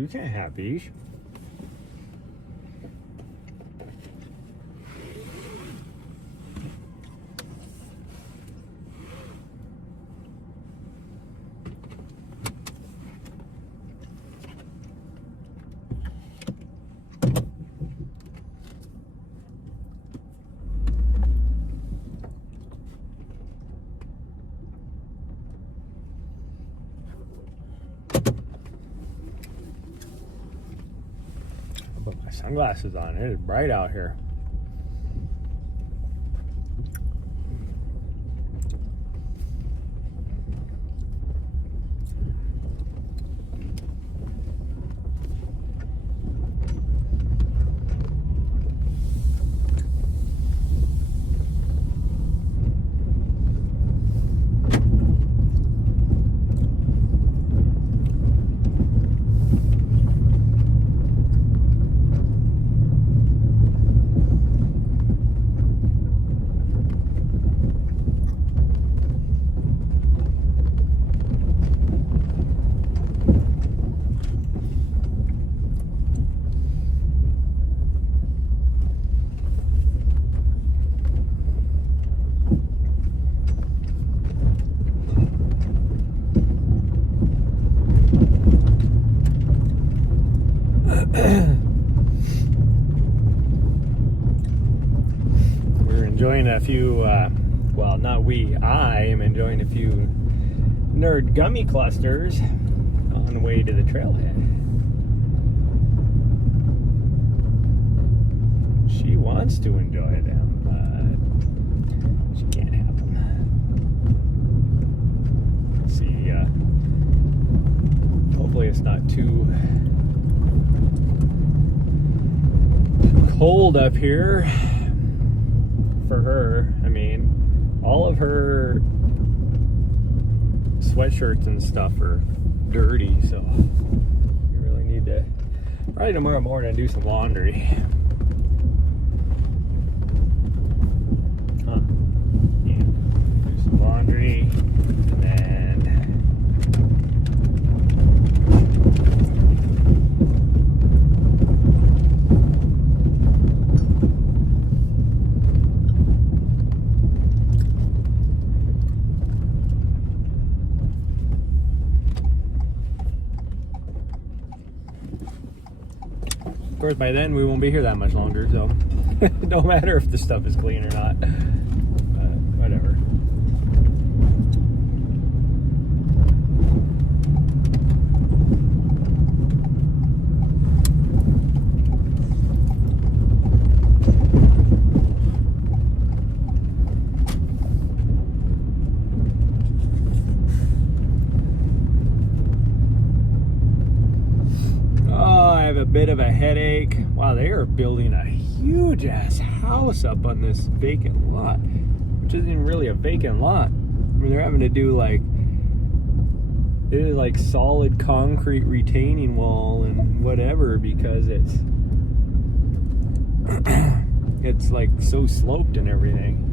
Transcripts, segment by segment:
you can't have these. Put my sunglasses on. It is bright out here. We're enjoying a few, well, not we, I am enjoying a few nerd gummy clusters on the way to the trailhead. She wants to enjoy them, but she can't have them. Let's see, hopefully it's not too cold up here for her. I mean, all of her sweatshirts and stuff are dirty, so we really need to probably tomorrow morning do some laundry. Yeah. Do some laundry and then of course, by then we won't be here that much longer, so it don't matter if the stuff is clean or not. But whatever. A bit of a headache. Wow, they are building a huge ass house up on this vacant lot, which isn't really a vacant lot. I mean, they're having to do like, it is like solid concrete retaining wall and whatever, because it's like so sloped and everything.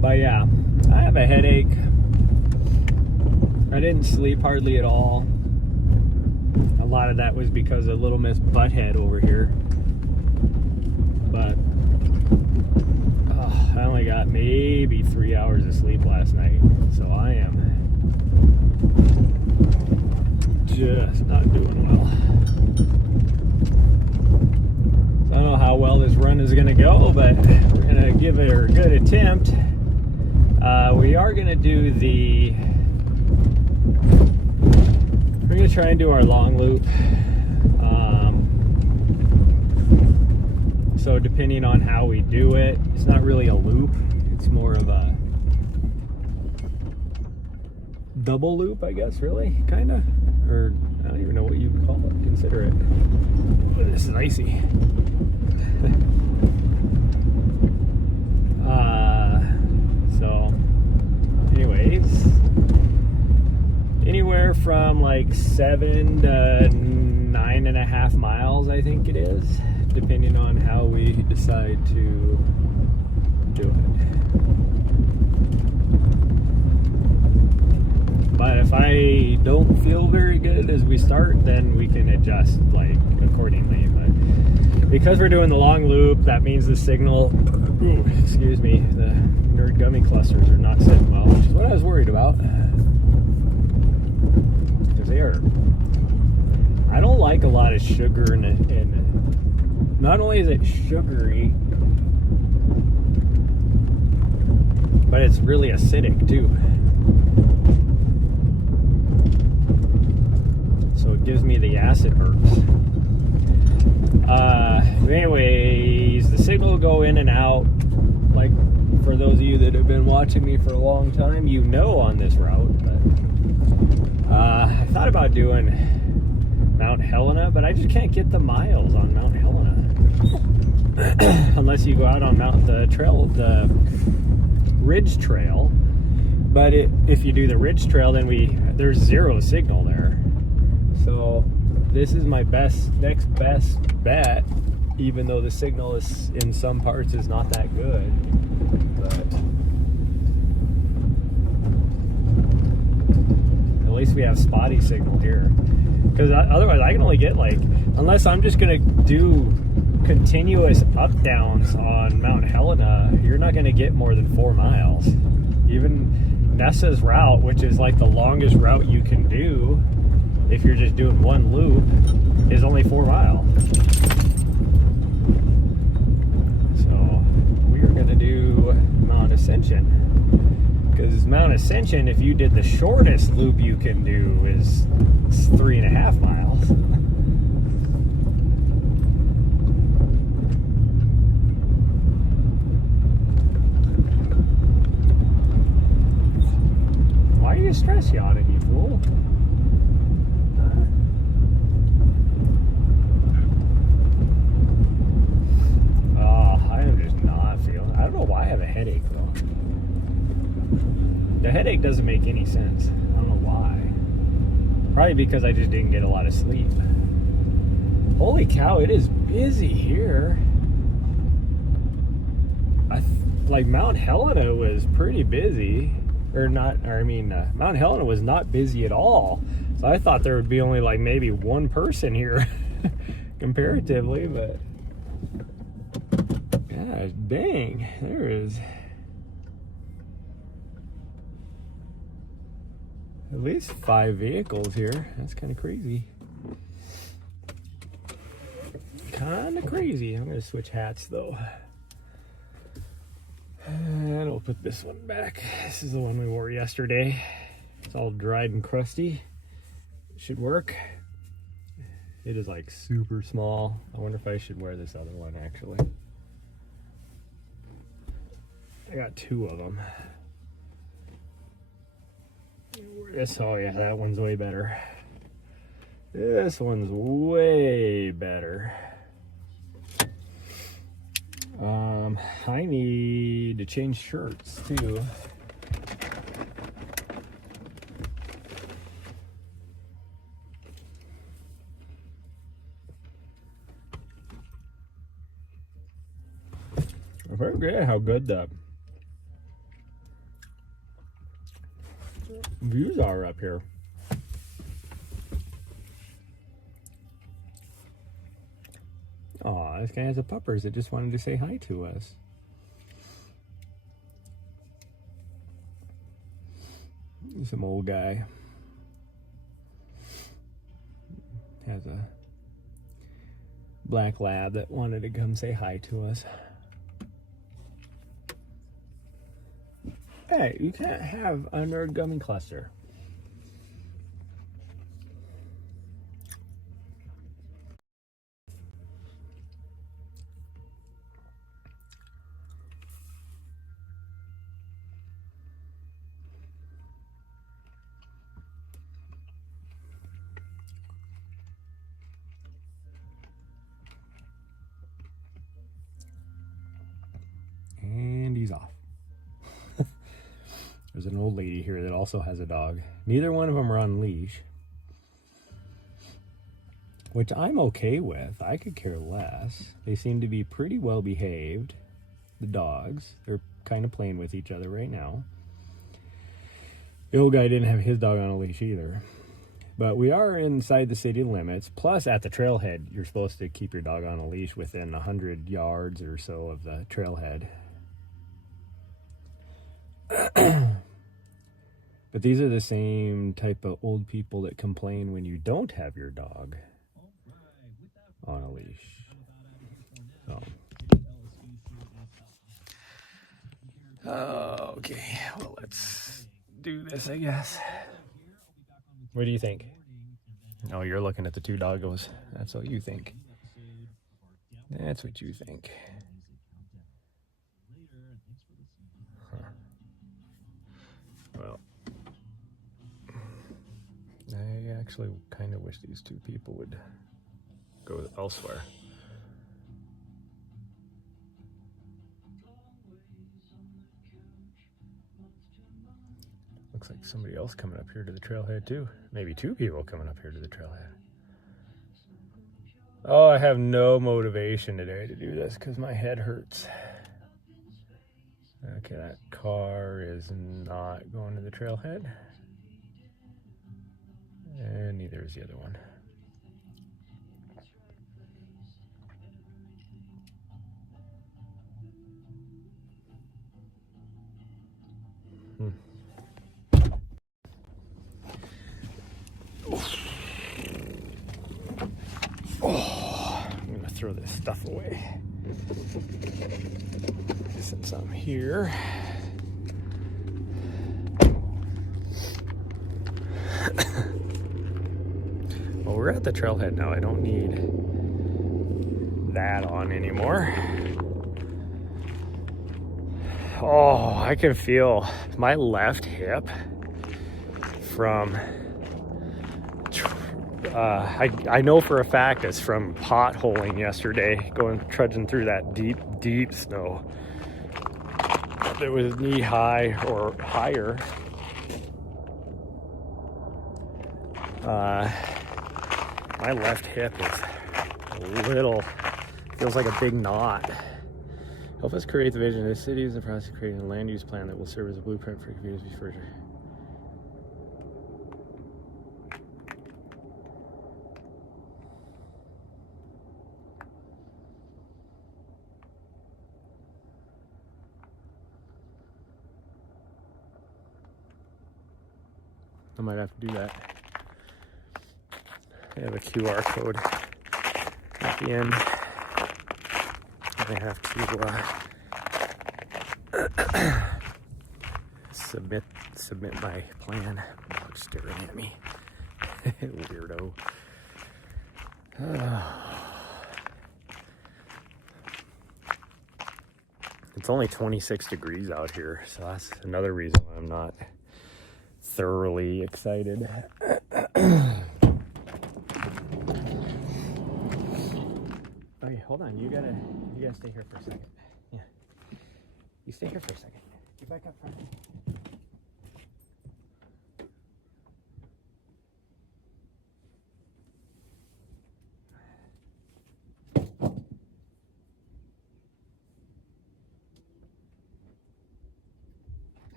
But yeah, I have a headache. I didn't sleep hardly at all. A lot of that was because of Little Miss Butthead over here. But I only got maybe 3 hours of sleep last night. So I am just not doing well. So I don't know how well this run is going to go, but we're going to give it a good attempt. We are going to do we're going to try and do our long loop. So depending on how we do it, it's not really a loop. It's more of a double loop, I guess, really, kind of. Or I don't even know what you call it, consider it. Oh, this is icy. So anyways, anywhere anywhere from like 7 to 9.5 miles, I think it is, depending on how we decide to do it. But if I don't feel very good as we start, then we can adjust like accordingly. But because we're doing the long loop, that means the signal, excuse me, the nerd gummy clusters are not sitting well, which is what I was worried about. Because they are, I don't like a lot of sugar and not only is it sugary, but it's really acidic too. So it gives me the acid burps. Anyways, the signal will go in and out. Like, for those of you that have been watching me for a long time, you know on this route. But I thought about doing Mount Helena, but I just can't get the miles on Mount Helena. Unless you go out on the Ridge Trail. But if you do the Ridge Trail, then there's zero signal there. So this is my next best bet, even though the signal is in some parts is not that good. But at least we have spotty signal here. Because otherwise I can only get unless I'm just gonna do continuous up downs on Mount Helena, you're not gonna get more than 4 miles. Even Nessa's route, which is like the longest route you can do if you're just doing one loop, is only 4 miles. So we are going to do Mount Ascension, because Mount Ascension, if you did the shortest loop you can do, is 3.5 miles. Why are you stress yawning, you fool? I don't know why I have a headache though. The headache doesn't make any sense. I don't know why. Probably because I just didn't get a lot of sleep. Holy cow, it is busy here. Like Mount Helena was pretty busy. Mount Helena was not busy at all. So I thought there would be only like maybe one person here comparatively, but gosh dang, there is at least 5 vehicles here. That's kind of crazy. Kind of crazy. I'm going to switch hats though. And we'll put this one back. This is the one we wore yesterday. It's all dried and crusty. It should work. It is like super small. I wonder if I should wear this other one actually. I got 2 of them. Oh yeah, that one's way better. This one's way better. I need to change shirts too. I forget how good the views are up here. Aw, this guy has a puppers that just wanted to say hi to us. Some old guy. Has a black lab that wanted to come say hi to us. Hey, you can't have a nerd gummy cluster. And he's off. There's an old lady here that also has a dog. Neither one of them are on leash, which I'm okay with. I could care less. They seem to be pretty well behaved, the dogs. They're kind of playing with each other right now. The old guy didn't have his dog on a leash either. But we are inside the city limits. Plus, at the trailhead, you're supposed to keep your dog on a leash within 100 yards or so of the trailhead. But these are the same type of old people that complain when you don't have your dog on a leash. So. Okay, well, let's do this, I guess. What do you think? Oh, you're looking at the two doggos. That's what you think. That's what you think. Huh. Well, I actually kind of wish these two people would go elsewhere. Looks like somebody else coming up here to the trailhead too. Maybe two people coming up here to the trailhead. Oh, I have no motivation today to do this because my head hurts. Okay, that car is not going to the trailhead. And neither is the other one. Oh, I'm gonna throw this stuff away since I'm here. Well, we're at the trailhead now. I don't need that on anymore. Oh, I can feel my left hip from I know for a fact it's from potholing yesterday, trudging through that deep snow. It was knee high or higher. My left hip is a little, feels like a big knot. Help us create the vision of the city is the process of creating a land use plan that will serve as a blueprint for communities further. I might have to do that. I have a QR code at the end. I have to submit my plan. Dog's staring at me. Weirdo. It's only 26 degrees out here, so that's another reason why I'm not thoroughly excited. Okay, hold on. You gotta stay here for a second. Yeah, you stay here for a second. Get back up front.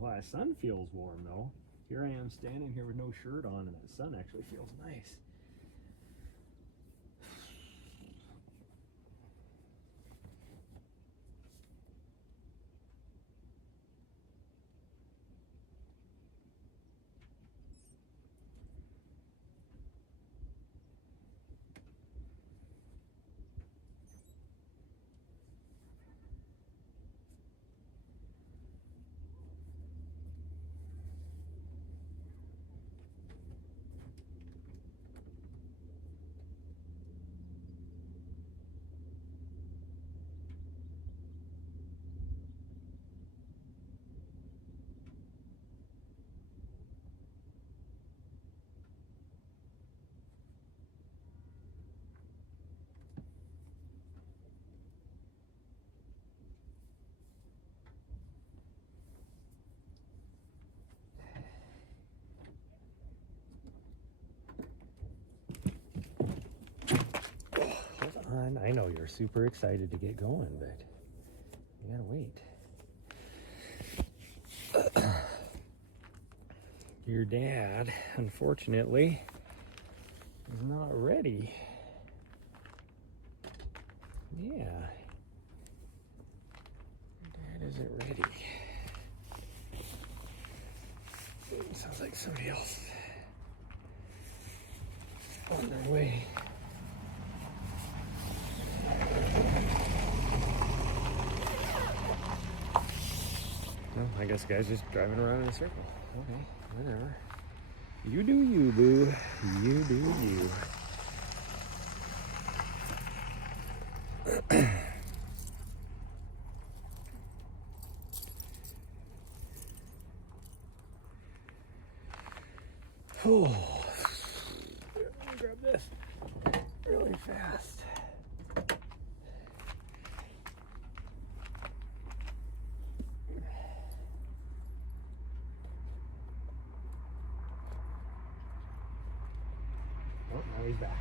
Well, the sun feels warm though. Here I am standing here with no shirt on, and that sun actually feels nice. on. I know you're super excited to get going, but you gotta wait. Your dad, unfortunately, is not ready. Yeah. Your dad isn't ready. Sounds like somebody else on their way. Well, I guess the guy's just driving around in a circle. Okay, whatever. You do you, boo. You do you. Oh, let me grab this really fast. Oh, now he's back.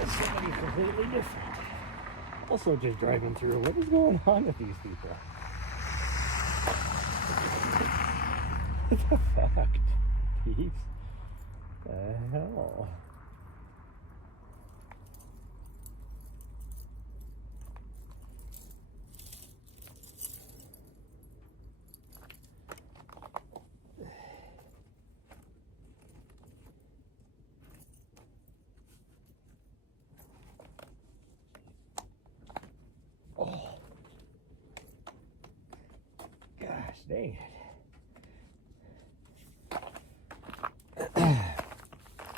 That's somebody completely different. Also just driving through. What is going on with these people? It's a fact. Peace. The hell? Oh. Gosh dang it.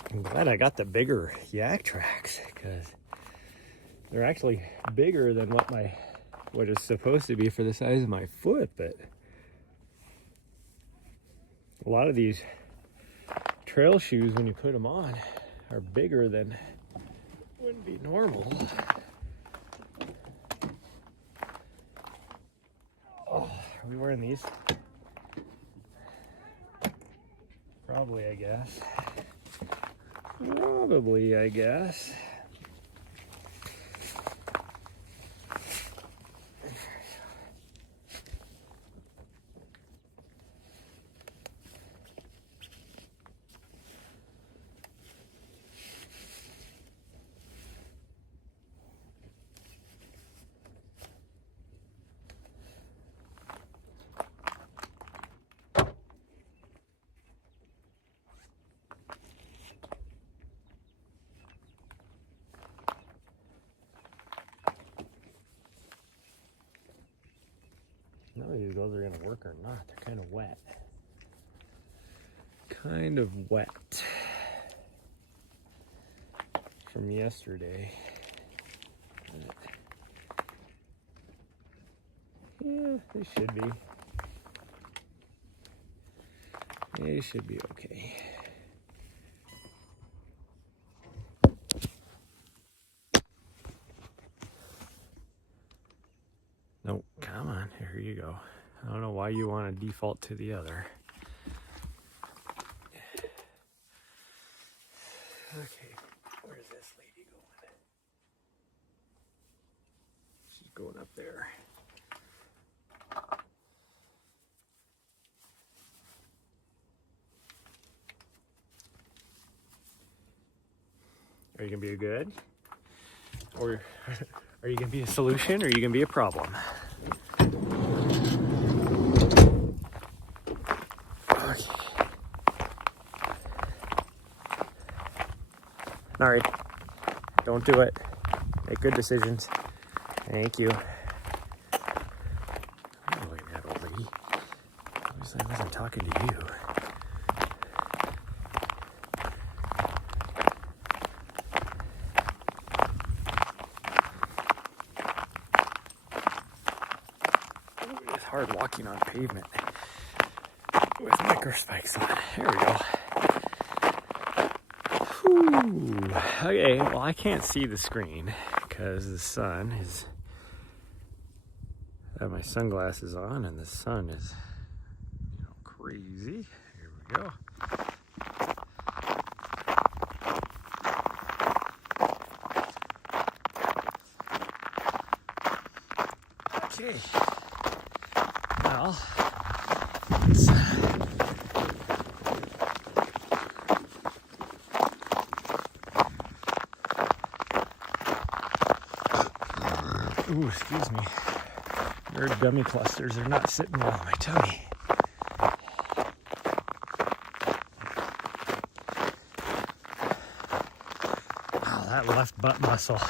I'm glad I got the bigger yak tracks because they're actually bigger than what is supposed to be for the size of my foot, but a lot of these trail shoes, when you put them on, are bigger than wouldn't be normal. Oh, are we wearing these? Probably, I guess. Probably, I guess. None of these gloves are gonna work or not. They're kind of wet. Kind of wet from yesterday. Yeah, they should be. They should be okay. Nope, come on, here you go. I don't know why you want to default to the other. Okay, where's this lady going? She's going up there. Are you gonna be a good? Or are you gonna be a solution, or are you gonna be a problem? Okay. All right. Don't do it. Make good decisions. Thank you. I'm not looking at that old lady. Obviously, I wasn't talking to you. It's hard walking on pavement with micro spikes on. There we go. Whew. Okay, well, I can't see the screen because the sun is. I have my sunglasses on, and the sun is, crazy. Here we go. Okay. Well, it's, ooh, excuse me. Nerd gummy clusters are not sitting well on my tummy. Wow, that left butt muscle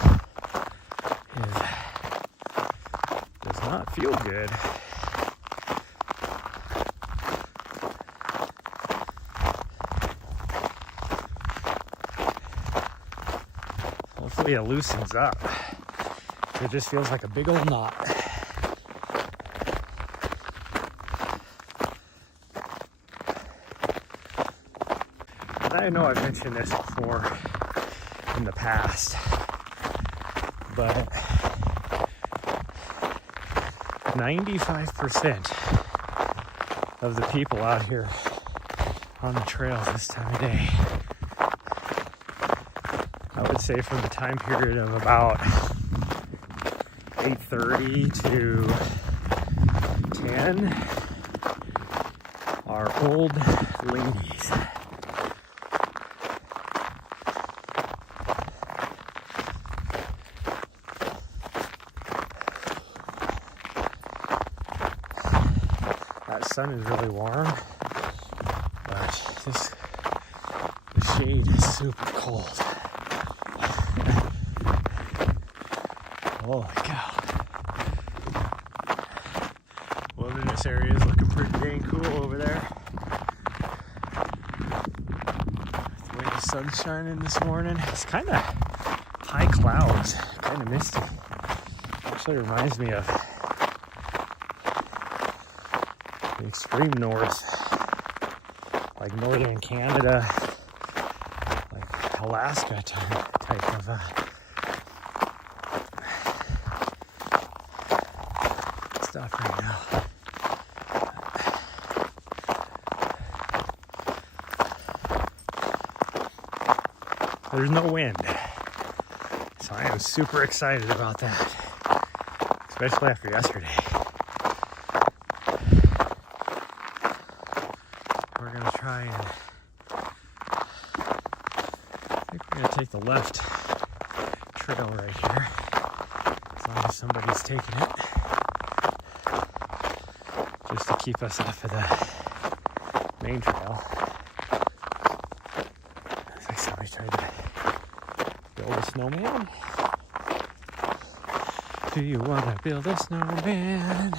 does not feel good. Hopefully it loosens up. It just feels like a big old knot. I know I've mentioned this before in the past, but 95% of the people out here on the trails this time of day, I would say from the time period of about 8:30 to 10, are old ladies. That sun is really warm, but the shade is super cold. Holy cow. Wilderness area is looking pretty dang cool over there. The way the sun's shining this morning, it's kind of high clouds, kind of misty. Actually reminds me of the extreme north, like northern Canada, like Alaska type of stuff right now. There's no wind, so I am super excited about that, especially after yesterday. We're gonna try and, I think we're gonna take the left trail right here, as long as somebody's taking it, just to keep us off of the main trail. Looks like somebody tried to build a snowman. Do you want to build a snowman?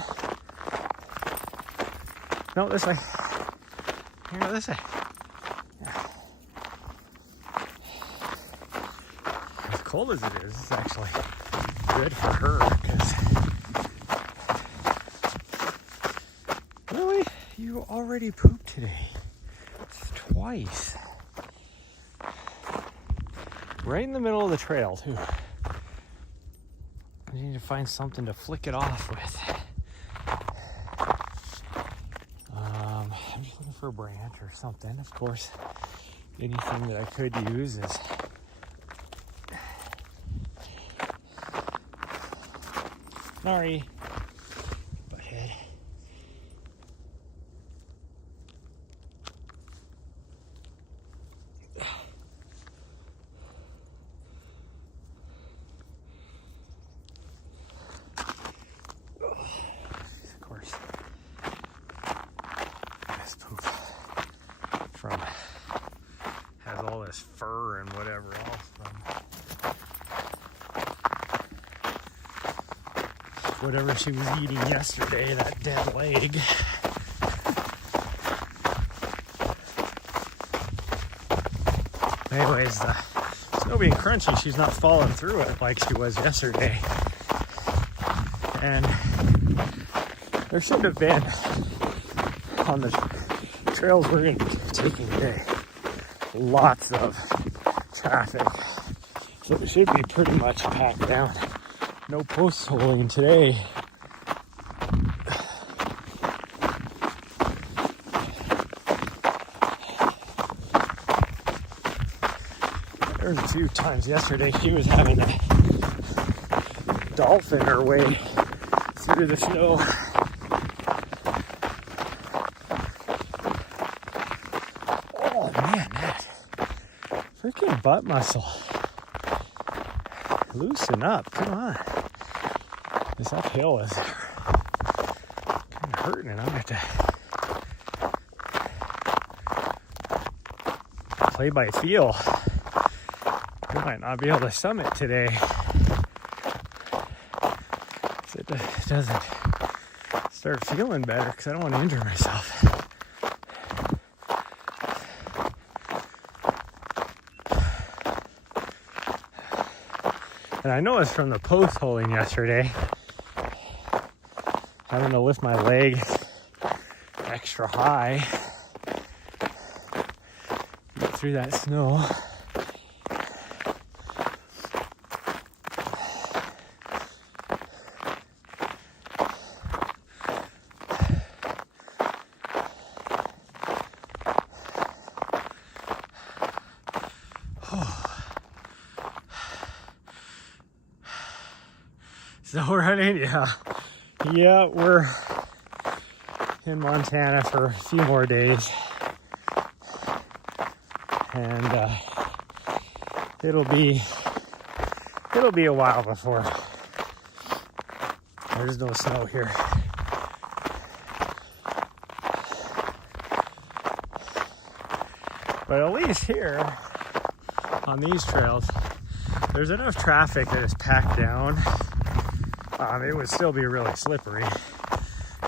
No, this way. Here, go this way. Yeah. As cold as it is, it's actually good for her, because really, you already pooped today. It's twice. Right in the middle of the trail, too. You need to find something to flick it off with. I'm just looking for a branch or something. Of course, anything that I could use is sorry, butthead. Of course, this poop from has all this fur and whatever else from whatever she was eating yesterday, that dead leg. Anyways, the snow being crunchy, she's not falling through it like she was yesterday. And there should have been, on the trails we're going to be taking today, lots of traffic. So it should be pretty much packed down. No post holing today. There was a few times yesterday she was having a dolphin her way through through the snow. Oh man, that freaking butt muscle. Loosen up, come on. This uphill is kind of hurting and I'm going to play by feel. I might not be able to summit today. It doesn't start feeling better because I don't want to injure myself. And I know it's from the post holing yesterday, having to lift my leg extra high, get through that snow. So we're running, yeah, we're in Montana for a few more days, and it'll be a while before there's no snow here. But at least here on these trails, there's enough traffic that is packed down. It would still be really slippery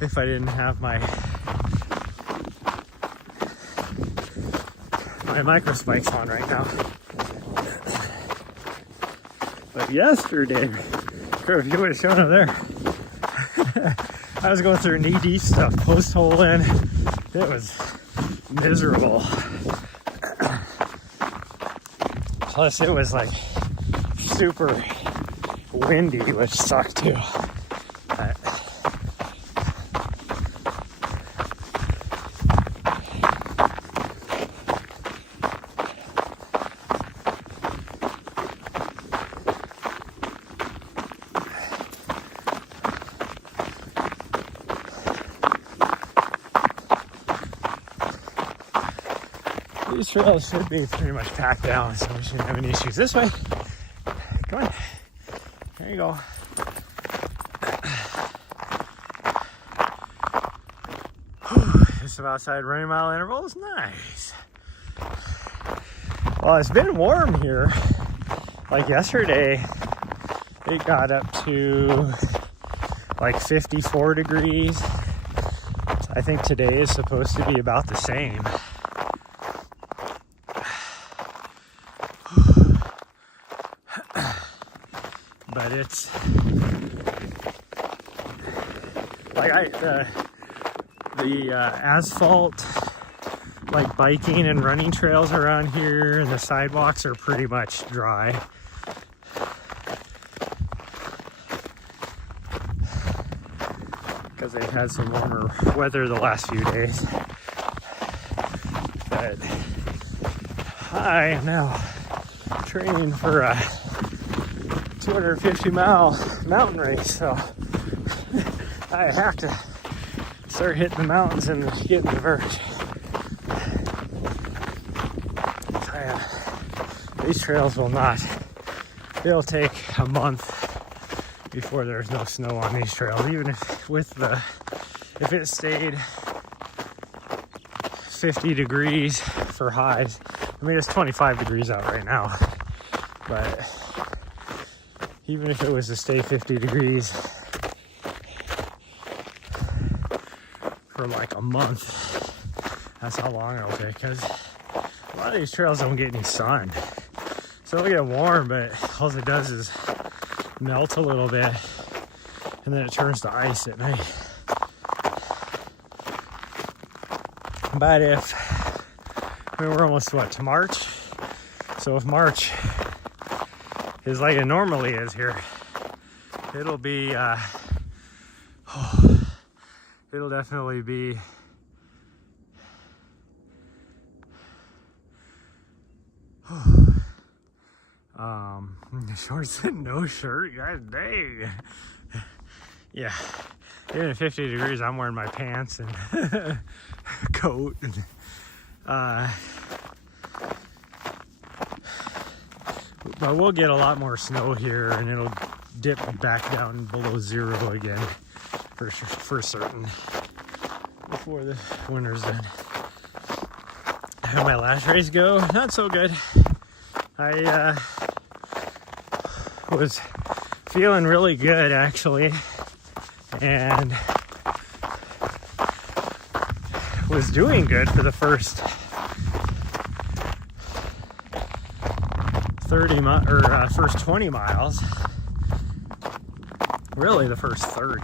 if I didn't have my micro spikes on right now. But yesterday, if you would have shown up there, I was going through knee-deep stuff, post-holing. It was miserable. Plus, it was like super windy, which sucked too. But these trails should be pretty much packed down, so we shouldn't have any issues. This way. Come on. There you go. Just some outside running mile intervals. Nice. Well, it's been warm here. Like yesterday, it got up to like 54 degrees. I think today is supposed to be about the same. But it's like the asphalt, like biking and running trails around here, and the sidewalks are pretty much dry. Because they've had some warmer weather the last few days. But I am now training for a 250-mile mountain race, so I have to start hitting the mountains and getting the verge. These trails will not, it'll take a month before there's no snow on these trails, even if it stayed 50 degrees for highs. I mean, it's 25 degrees out right now, but even if it was to stay 50 degrees for like a month, that's how long it'll take, because a lot of these trails don't get any sun. So it'll get warm, but all it does is melt a little bit, and then it turns to ice at night. But we're almost, to March? So if March is like it normally is here, it'll be, it'll definitely be shorts and no shirt, guys, dang. yeah, even at 50 degrees, I'm wearing my pants and coat. And, but we'll get a lot more snow here, and it'll dip back down below 0 again for certain before the winter's done. How my last race go? Not so good. I was feeling really good actually, and was doing good for the first 20 miles. Really, the first 30.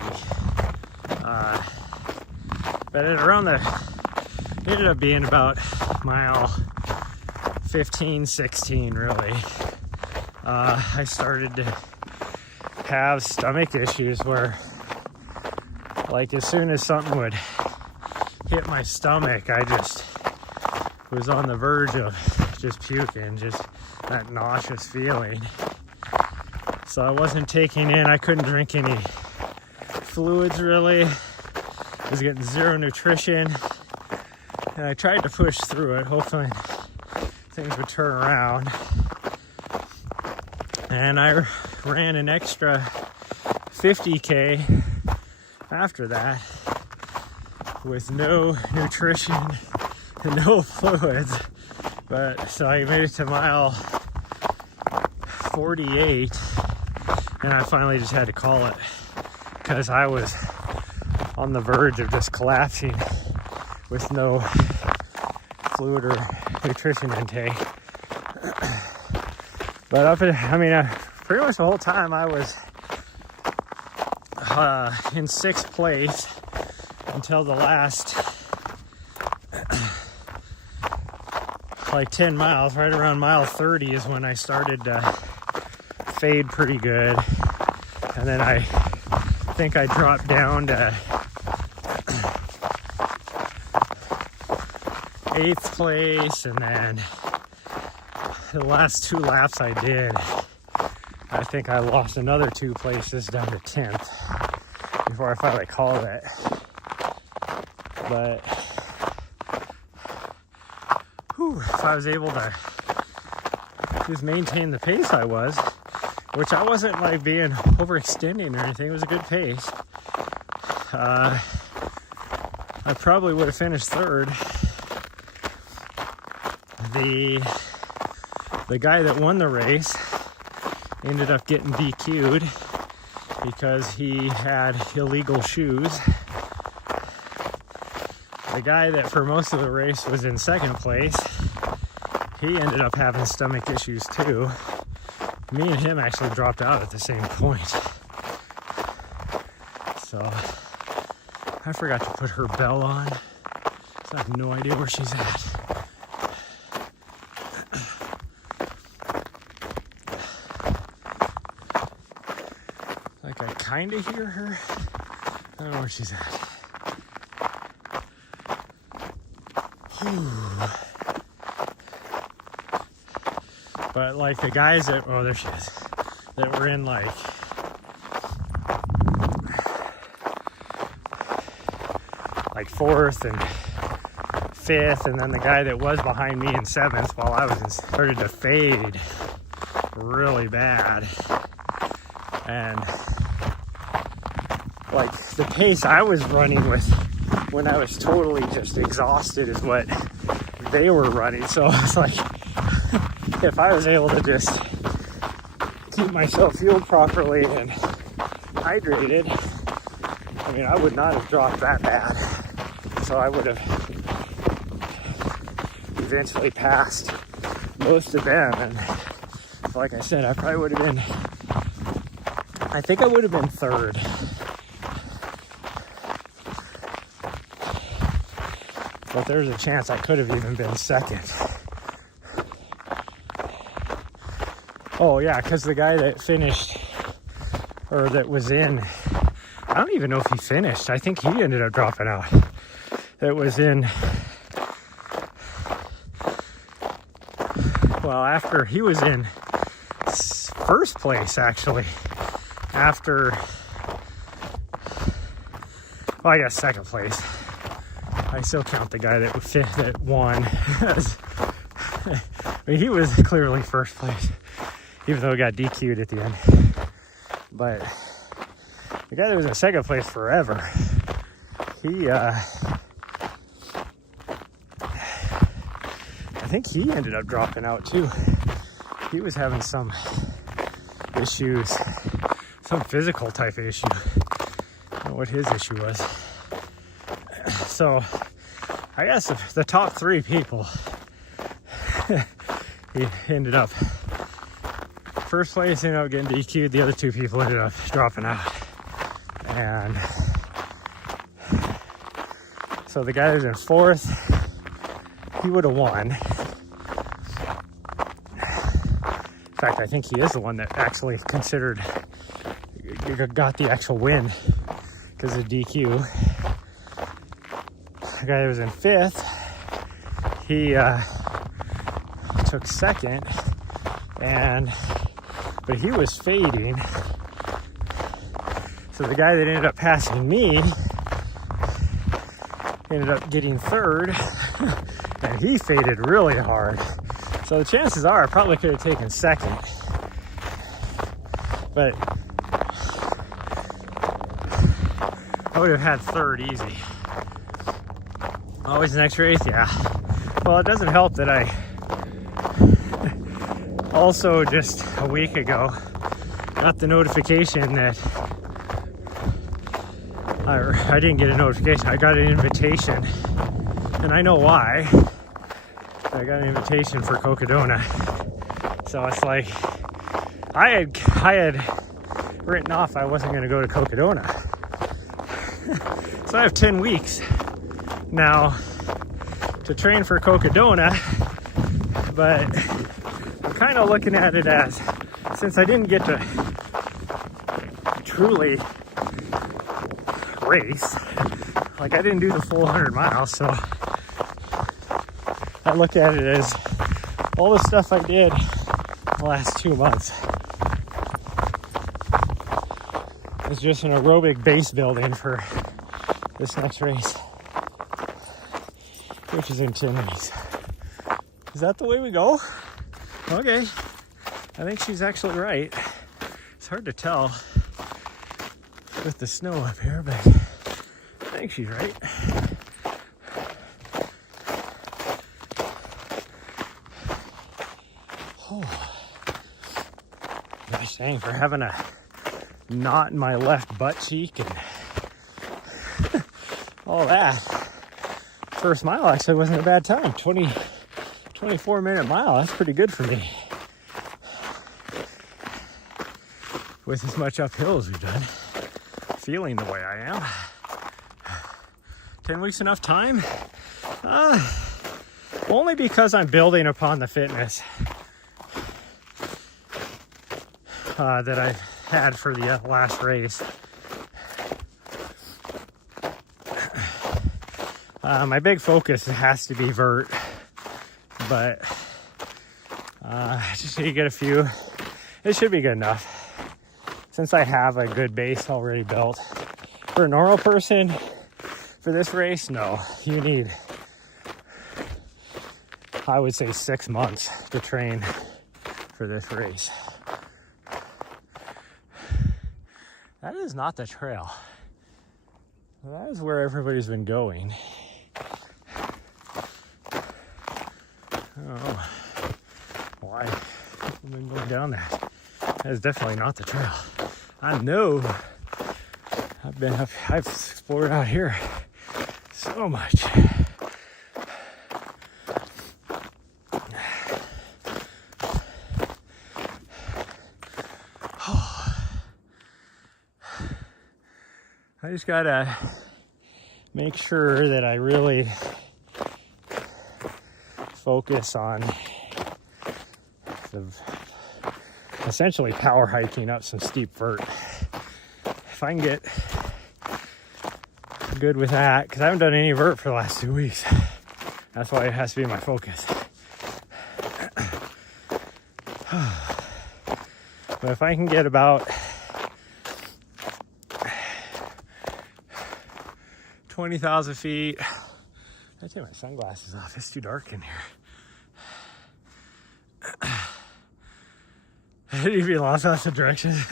But at around ended up being about mile 15, 16, really. I started to have stomach issues where, like, as soon as something would hit my stomach, I just was on the verge of just puking, just that nauseous feeling. So I wasn't taking in, I couldn't drink any fluids really. I was getting 0 nutrition. And I tried to push through it, hoping things would turn around. And I ran an extra 50K after that with no nutrition and no fluids. But so I made it to mile 48, and I finally just had to call it because I was on the verge of just collapsing with no fluid or nutrition intake. But pretty much the whole time I was in 6th place until the last like 10 miles. Right around mile 30 is when I started to fade pretty good, and then I think I dropped down to 8th place, and then the last 2 laps I did, I think I lost another 2 places down to 10th before I finally called it. But if I was able to just maintain the pace I was, which I wasn't like being overextending or anything, it was a good pace, I probably would have finished 3rd. The guy that won the race ended up getting DQ'd because he had illegal shoes. The guy that for most of the race was in 2nd place, he ended up having stomach issues too. Me and him actually dropped out at the same point. So I forgot to put her bell on, so I have no idea where she's at. Like I kind of hear her. I don't know where she's at. But like the guys that, oh, there she is, that were in like fourth and fifth, and then the guy that was behind me in 7th while I was in, started to fade really bad. And like the pace I was running with when I was totally just exhausted is what they were running. So it's like, if I was able to just keep myself fueled properly and hydrated, I mean, I would not have dropped that bad. So I would have eventually passed most of them. And like I said, I probably would have been, I think I would have been 3rd. But there's a chance I could have even been 2nd. Oh yeah, because the guy that finished, or that was in, I don't even know if he finished. I think he ended up dropping out. That was in, well, after he was in 1st place actually, after well, I guess second place. I still count the guy that won. I mean, he was clearly first place, even though he got DQ'd at the end. But the guy that was in second place forever, he, I think he ended up dropping out too. He was having some issues, some physical type of issue. I don't know what his issue was. So I guess the top three people, he ended up first place, ended up getting DQ'd. The other two people ended up dropping out. And so the guy who's in fourth, he would have won. In fact, I think he is the one that actually got the actual win because of DQ. The guy who was in fifth, he took second, but he was fading. So the guy that ended up passing me ended up getting third, and he faded really hard. So the chances are I probably could have taken second, but I would have had third easy. Always next race, yeah. Well, it doesn't help that I also just a week ago got the notification that I didn't get a notification. I got an invitation, and I know why. I got an invitation for Cocodona. So it's like I had written off I wasn't going to go to Cocodona. So I have 10 weeks now to train for Cocodona, but I'm kind of looking at it as, since I didn't get to truly race, like I didn't do the full 100 miles, so I look at it as all the stuff I did the last 2 months is just an aerobic base building for this next race, which is in 10 weeks. Is that the way we go? Okay. I think she's actually right. It's hard to tell with the snow up here, but I think she's right. Oh, gosh dang, for having a knot in my left butt cheek and all that. First mile actually wasn't a bad time. 24-minute mile. That's pretty good for me. With as much uphill as we've done. Feeling the way I am. 10 weeks enough time? Only because I'm building upon the fitness that I've had for the last race. My big focus has to be vert, but I just need to get a few. It should be good enough since I have a good base already built. For a normal person, for this race, no, you need, I would say, 6 months to train for this race. That is not the trail. That is where everybody's been going. I don't know why I've been going down that. That is definitely not the trail. I know I've explored out here so much. I just gotta make sure that I really focus on essentially power hiking up some steep vert. If I can get good with that, because I haven't done any vert for the last 2 weeks. That's why it has to be my focus. But if I can get about 20,000 feet. I take my sunglasses off. It's too dark in here. You'd be lost lots of directions.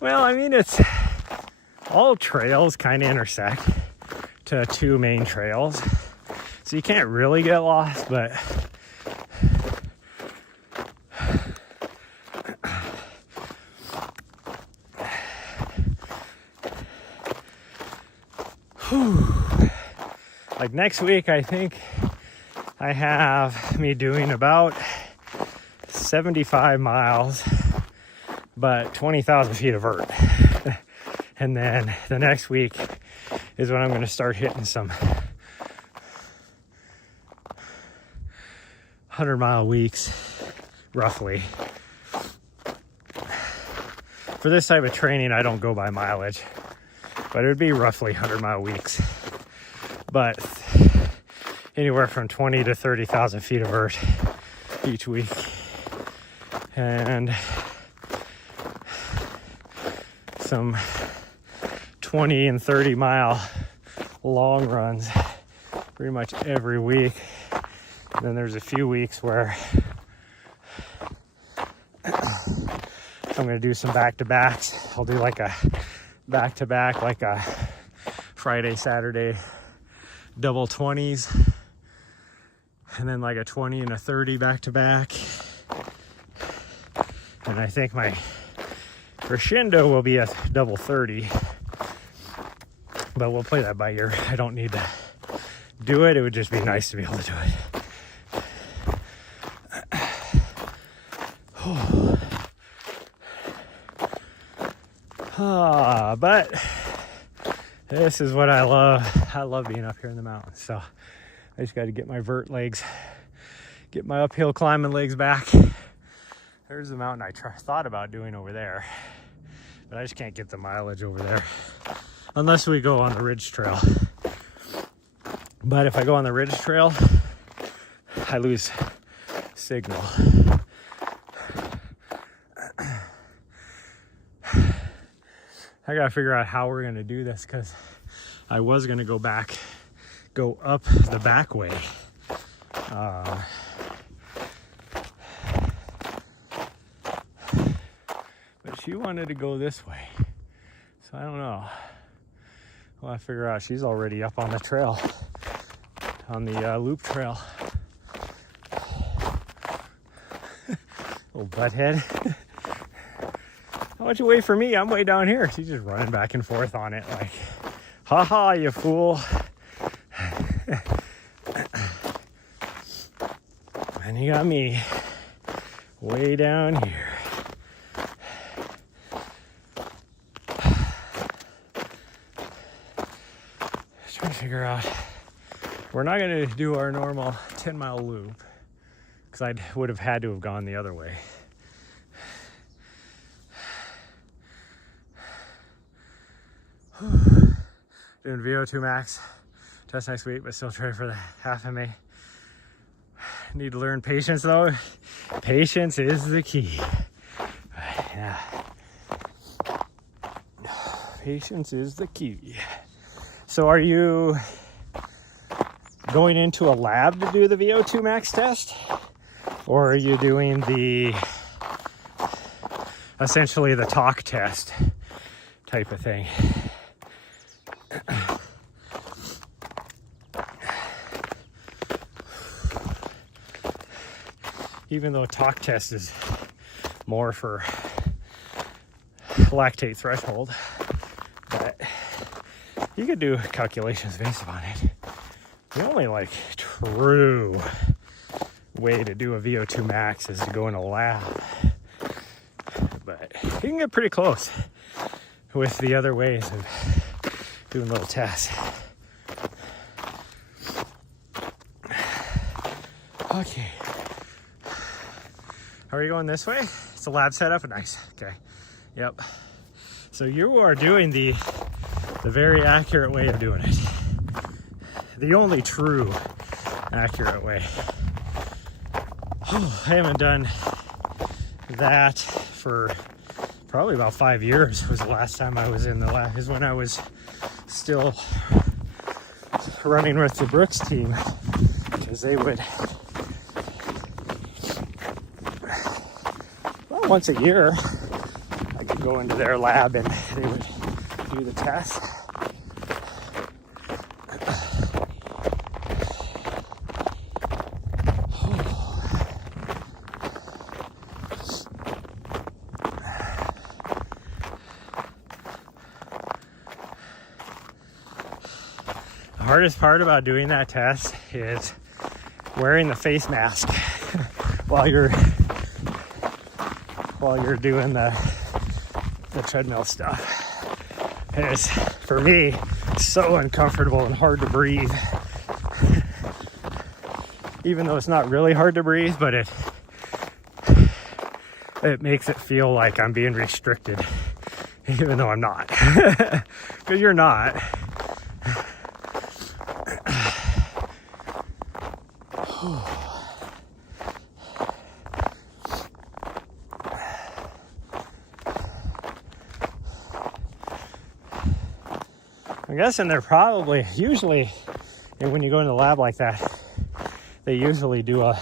Well, I mean, it's all trails kind of intersect to two main trails, so you can't really get lost, but like next week, I think I have me doing about 75 miles, but 20,000 feet of vert. And then the next week is when I'm going to start hitting some 100-mile weeks, roughly. For this type of training, I don't go by mileage, but it would be roughly 100-mile weeks. But anywhere from 20 to 30,000 feet of vert each week. And some 20 and 30 mile long runs pretty much every week. And then there's a few weeks where I'm going to do some back-to-backs. I'll do like a back-to-back, like a Friday, Saturday double 20s, and then like a 20 and a 30 back-to-back. And I think my crescendo will be a double 30, but we'll play that by ear. I don't need to do it. It would just be nice to be able to do it. But this is what I love. I love being up here in the mountains. So I just got to get my vert legs, get my uphill climbing legs back. There's the mountain I thought about doing over there, but I just can't get the mileage over there unless we go on the ridge trail. But if I go on the ridge trail, I lose signal. I gotta figure out how we're gonna do this, because I was gonna go up the back way. But she wanted to go this way, so I don't know. Well, I figure out she's already up on the trail, on the loop trail. Little butthead. How much you wait for me? I'm way down here. She's just running back and forth on it like, haha, you fool. And you got me way down here. Just trying to figure out, we're not going to do our normal 10-mile loop, because I would have had to have gone the other way. Doing VO2 max test next week, but still trying for the half of me. Need to learn patience though. Patience is the key. Yeah. Patience is the key. So are you going into a lab to do the VO2 max test? Or are you doing the, essentially the talk test type of thing? Even though talk test is more for lactate threshold, but you could do calculations based upon it. The only like true way to do a VO2 max is to go in a lab, but you can get pretty close with the other ways of doing little tests. Okay. Are you going this way? It's a lab setup. Nice. Okay. Yep. So you are doing the very accurate way of doing it. The only true accurate way. I haven't done that for probably about 5 years. Was the last time I was in the lab. Is when I was still running with the Brooks team, because they would, well, once a year I could go into their lab and they would do the test. The hardest part about doing that test is wearing the face mask while you're doing the treadmill stuff. It's, for me, so uncomfortable and hard to breathe. Even though it's not really hard to breathe, but it makes it feel like I'm being restricted, even though I'm not. Because you're not. I'm guessing they're probably, usually, when you go in the lab like that, they usually do a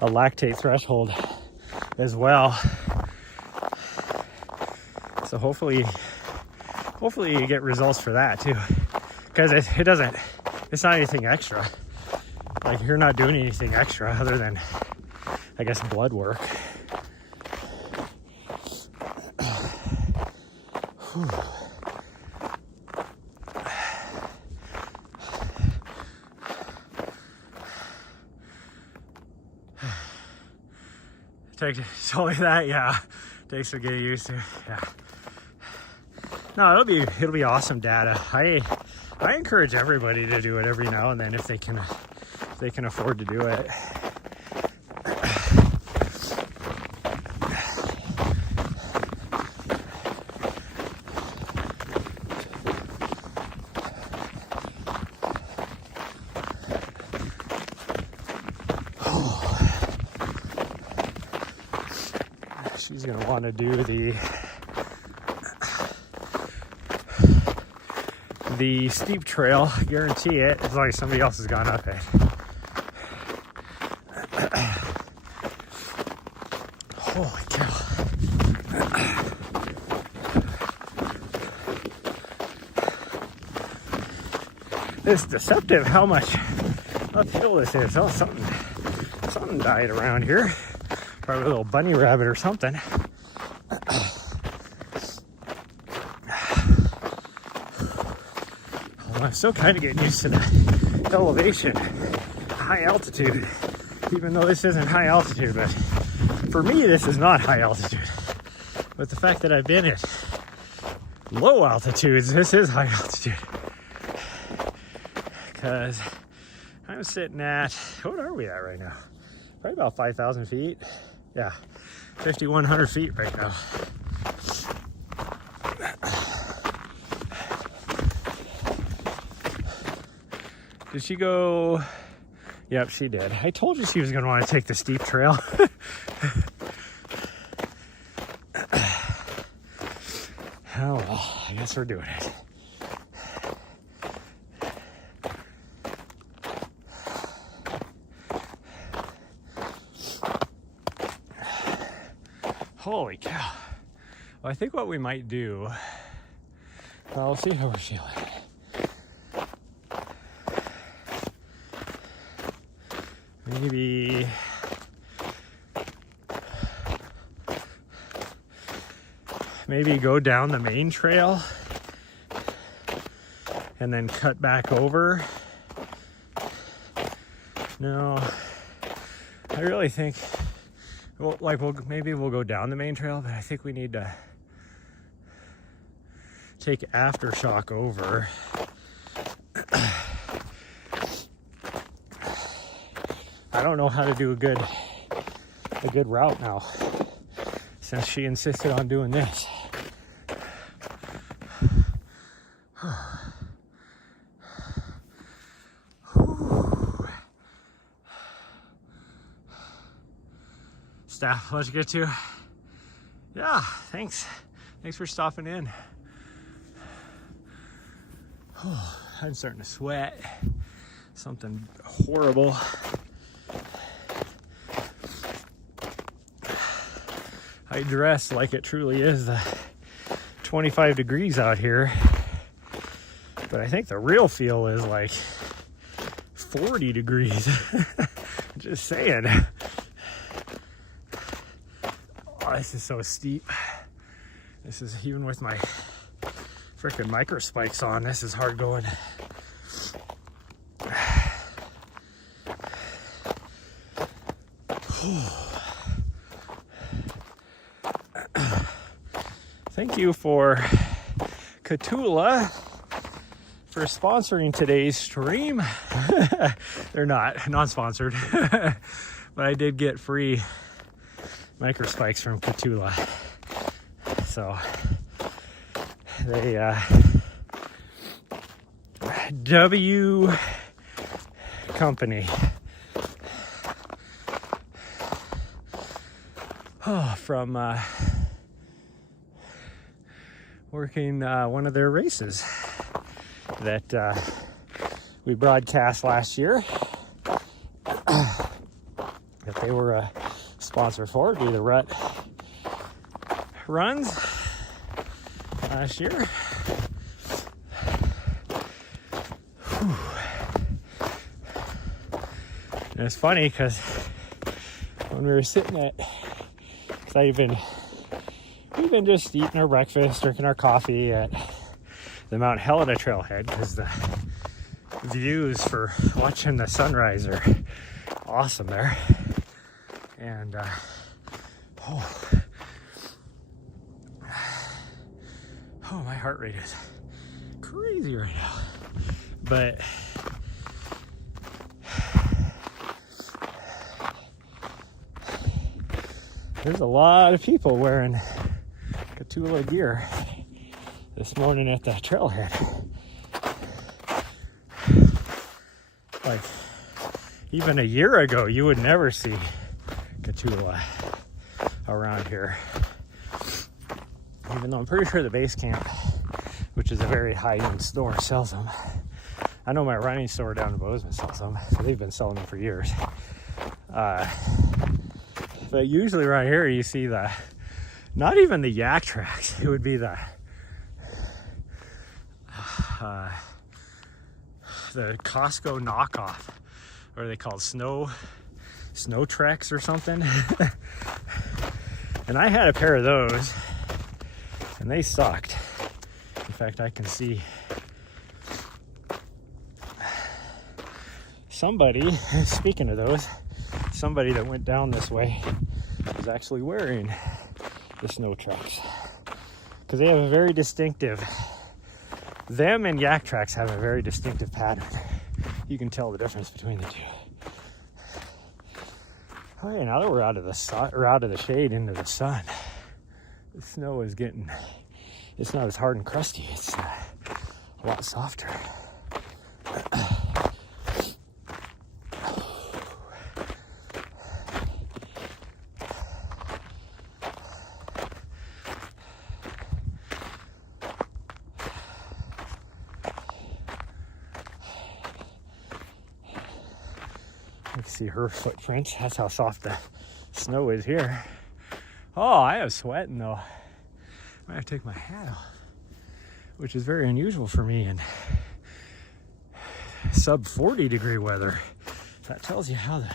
lactate threshold as well. So hopefully you get results for that too, because it's not anything extra. Like, you're not doing anything extra other than, I guess, blood work. It's only that, yeah. Takes some getting used to, yeah. No, it'll be awesome data. I encourage everybody to do it every now and then if they can afford to do it. She's gonna want to do the steep trail, guarantee it, as long as somebody else has gone up it. Holy cow. It's deceptive how much uphill this is. Oh, something died around here. Probably a little bunny rabbit or something. I'm still kind of getting used to the elevation, high altitude, even though this isn't high altitude, but for me this is not high altitude. But the fact that I've been at low altitudes, this is high altitude. Because I'm sitting at, what are we at right now? Probably about 5,000 feet. Yeah, 5,100 feet right now. Did she go? Yep, she did. I told you she was going to want to take the steep trail. Oh, well, I guess we're doing it. Holy cow. Well, I think what we might do, I'll see how we're feeling. Maybe go down the main trail and then cut back over. No, I really think, well, maybe we'll go down the main trail, but I think we need to take aftershock over. I don't know how to do a good route now, since she insisted on doing this. Staff, what'd you get to? Yeah, thanks for stopping in. Oh, I'm starting to sweat. Something horrible. I dress like it truly is 25 degrees out here, but I think the real feel is like 40 degrees. Just saying. Oh, this is so steep. This is, even with my freaking micro spikes on, this is hard going. Thank you for Katula for sponsoring today's stream. They're not non-sponsored, but I did get free micro spikes from Katula. So they W company. Oh, from working one of their races that we broadcast last year that they were a sponsor for. It'd be the Rut runs last year. Whew. And it's funny because when we were sitting at, we've been just eating our breakfast, drinking our coffee at the Mount Helena trailhead, because the views for watching the sunrise are awesome there. And my heart rate is crazy right now. But there's a lot of people wearing Katula gear this morning at the trailhead. Like, even a year ago, you would never see Katula around here. Even though I'm pretty sure the base camp, which is a very high-end store, sells them. I know my running store down in Bozeman sells them, so they've been selling them for years. But usually right here you see not even the yak tracks, it would be the Costco knockoff, or are they called snow treks or something? And I had a pair of those and they sucked. In fact, I can see somebody, speaking of those, somebody that went down this way was actually wearing the snow tracks, because they have a very distinctive, them and yak tracks have a very distinctive pattern. You can tell the difference between the two. Oh yeah, now that we're out of the sun, or out of the shade into the sun, the snow is getting, it's not as hard and crusty, it's a lot softer. You can see her footprints. That's how soft the snow is here. Oh, I am sweating though. I have to take my hat off, which is very unusual for me in sub 40 degree weather. That tells you how the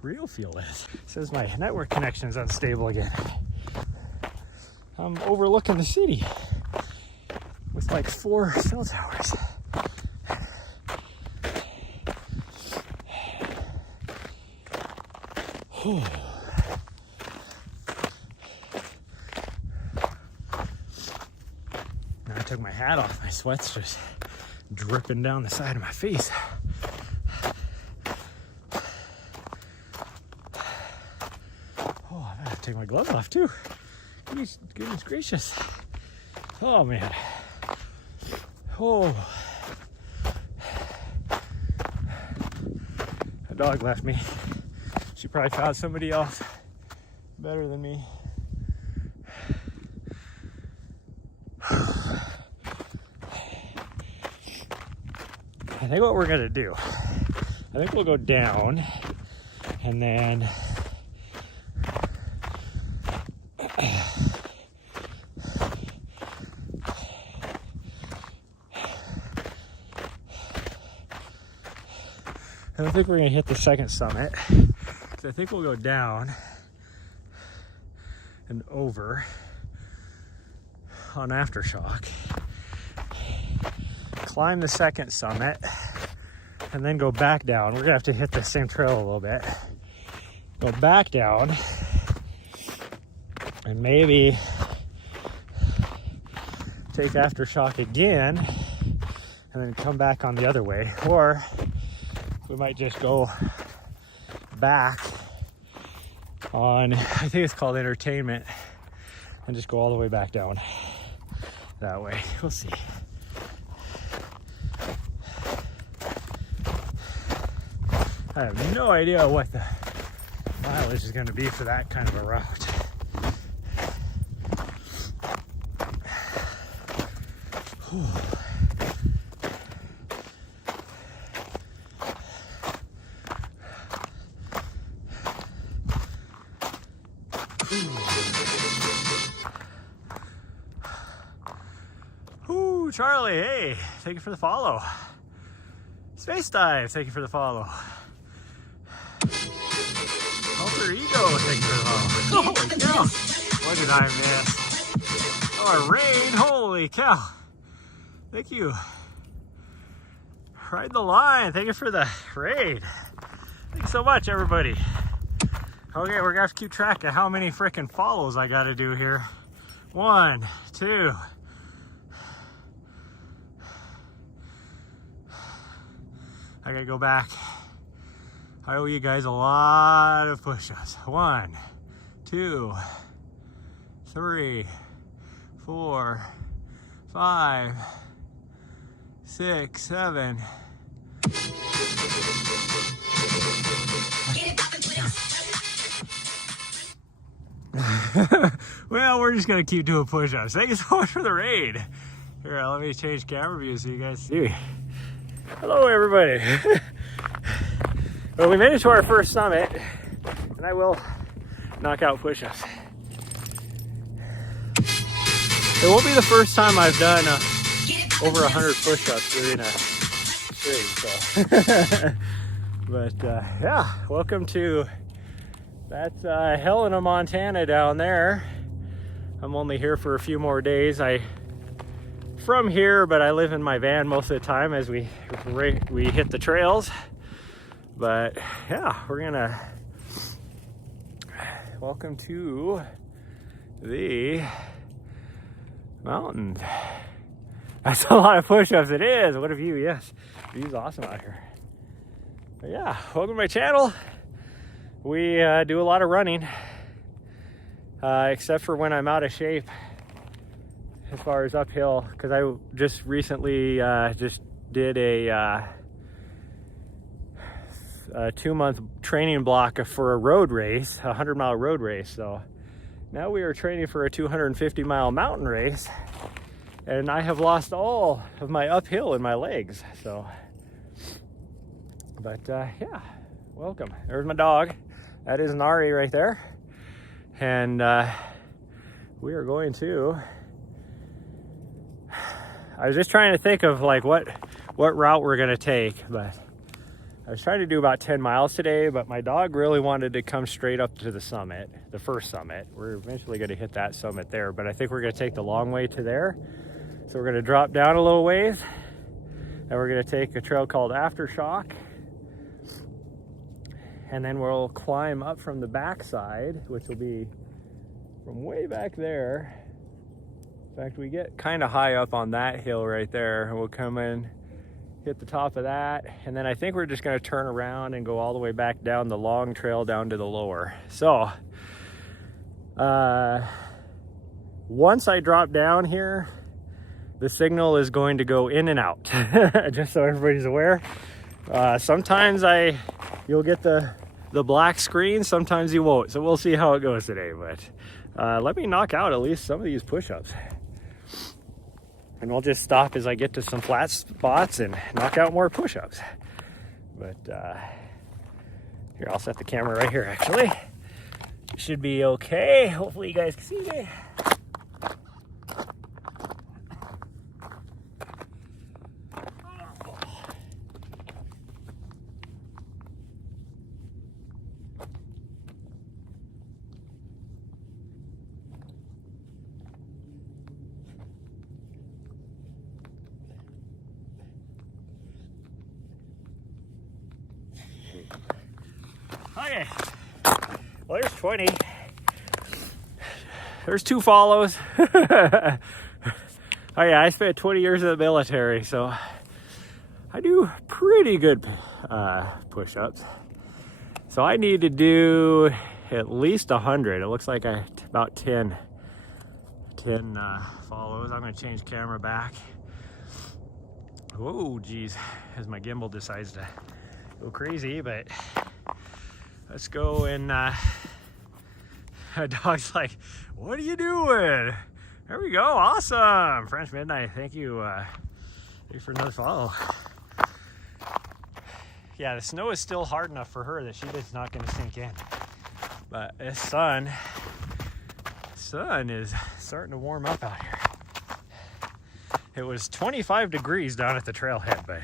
real feel is. It says my network connection is unstable again. I'm overlooking the city with like 4 cell towers. Now I took my hat off, my sweat's just dripping down the side of my face. Oh, I have to take my gloves off too. Goodness gracious. Oh man. Oh. A dog left me. She probably found somebody else better than me. I think what we're gonna do, I think we'll go down and then I don't think we're gonna hit the second summit. So I think we'll go down and over on Aftershock, climb the second summit, and then go back down. We're gonna have to hit the same trail a little bit. Go back down and maybe take Aftershock again and then come back on the other way. Or we might just go back on, I think it's called Entertainment, and just go all the way back down that way. We'll see. I have no idea what the mileage is going to be for that kind of a route. Whew. Ooh, Charlie, hey, thank you for the follow. Space Dive, thank you for the follow. Alter Ego, thank you for the follow. Holy cow, what did I miss? Oh, Rain, holy cow. Thank you. Ride the Line, thank you for the raid. Thank you so much, everybody. Okay, we're gonna have to keep track of how many freaking follows I gotta do here. 1, 2. I gotta go back. I owe you guys a lot of push-ups. 1, 2, 3, 4, 5, 6, 7. Well, we're just gonna keep doing push-ups. Thank you so much for the raid. Here, let me change camera view so you guys see. Hello, everybody. Well, we made it to our first summit, and I will knock out push-ups. It won't be the first time I've done over 100 push-ups during a stream, so. But yeah, welcome to. That's Helena, Montana down there. I'm only here for a few more days. From here, but I live in my van most of the time as we hit the trails. But yeah, we're gonna welcome to the mountain. That's a lot of push-ups. It is. What a view. Yes, view's awesome out here. But yeah, welcome to my channel. We do a lot of running, except for when I'm out of shape as far as uphill, because I just recently just did a 2-month training block for a road race, a 100-mile road race. So now we are training for a 250-mile mountain race, and I have lost all of my uphill in my legs. So, but yeah, welcome. There's my dog. That is Nari right there. And we are going to, I was just trying to think of like what route we're gonna take, but I was trying to do about 10 miles today, but my dog really wanted to come straight up to the summit, the first summit. We're eventually gonna hit that summit there, but I think we're gonna take the long way to there. So we're gonna drop down a little ways, and we're gonna take a trail called Aftershock, and then we'll climb up from the backside, which will be from way back there. In fact, we get kind of high up on that hill right there, and we'll come in, hit the top of that, and then I think we're just gonna turn around and go all the way back down the long trail down to the lower. So, once I drop down here, the signal is going to go in and out, just so everybody's aware. Sometimes you'll get the black screen, sometimes you won't. So we'll see how it goes today, but let me knock out at least some of these push-ups. and I'll just stop as I get to some flat spots and knock out more push-ups. But here, I'll set the camera right here actually. It should be okay. Hopefully you guys can see me. Okay, well, there's 20. There's 2 follows. Oh yeah, I spent 20 years in the military, so I do pretty good push-ups. So I need to do at least 100. It looks like about 10 follows. I'm gonna change camera back. Whoa, geez, as my gimbal decides to go crazy, but let's go. And dog's like, what are you doing? There we go, awesome. French Midnight, thank you. Thank you for another follow. Yeah, the snow is still hard enough for her that she's not gonna sink in. But the sun is starting to warm up out here. It was 25 degrees down at the trailhead, but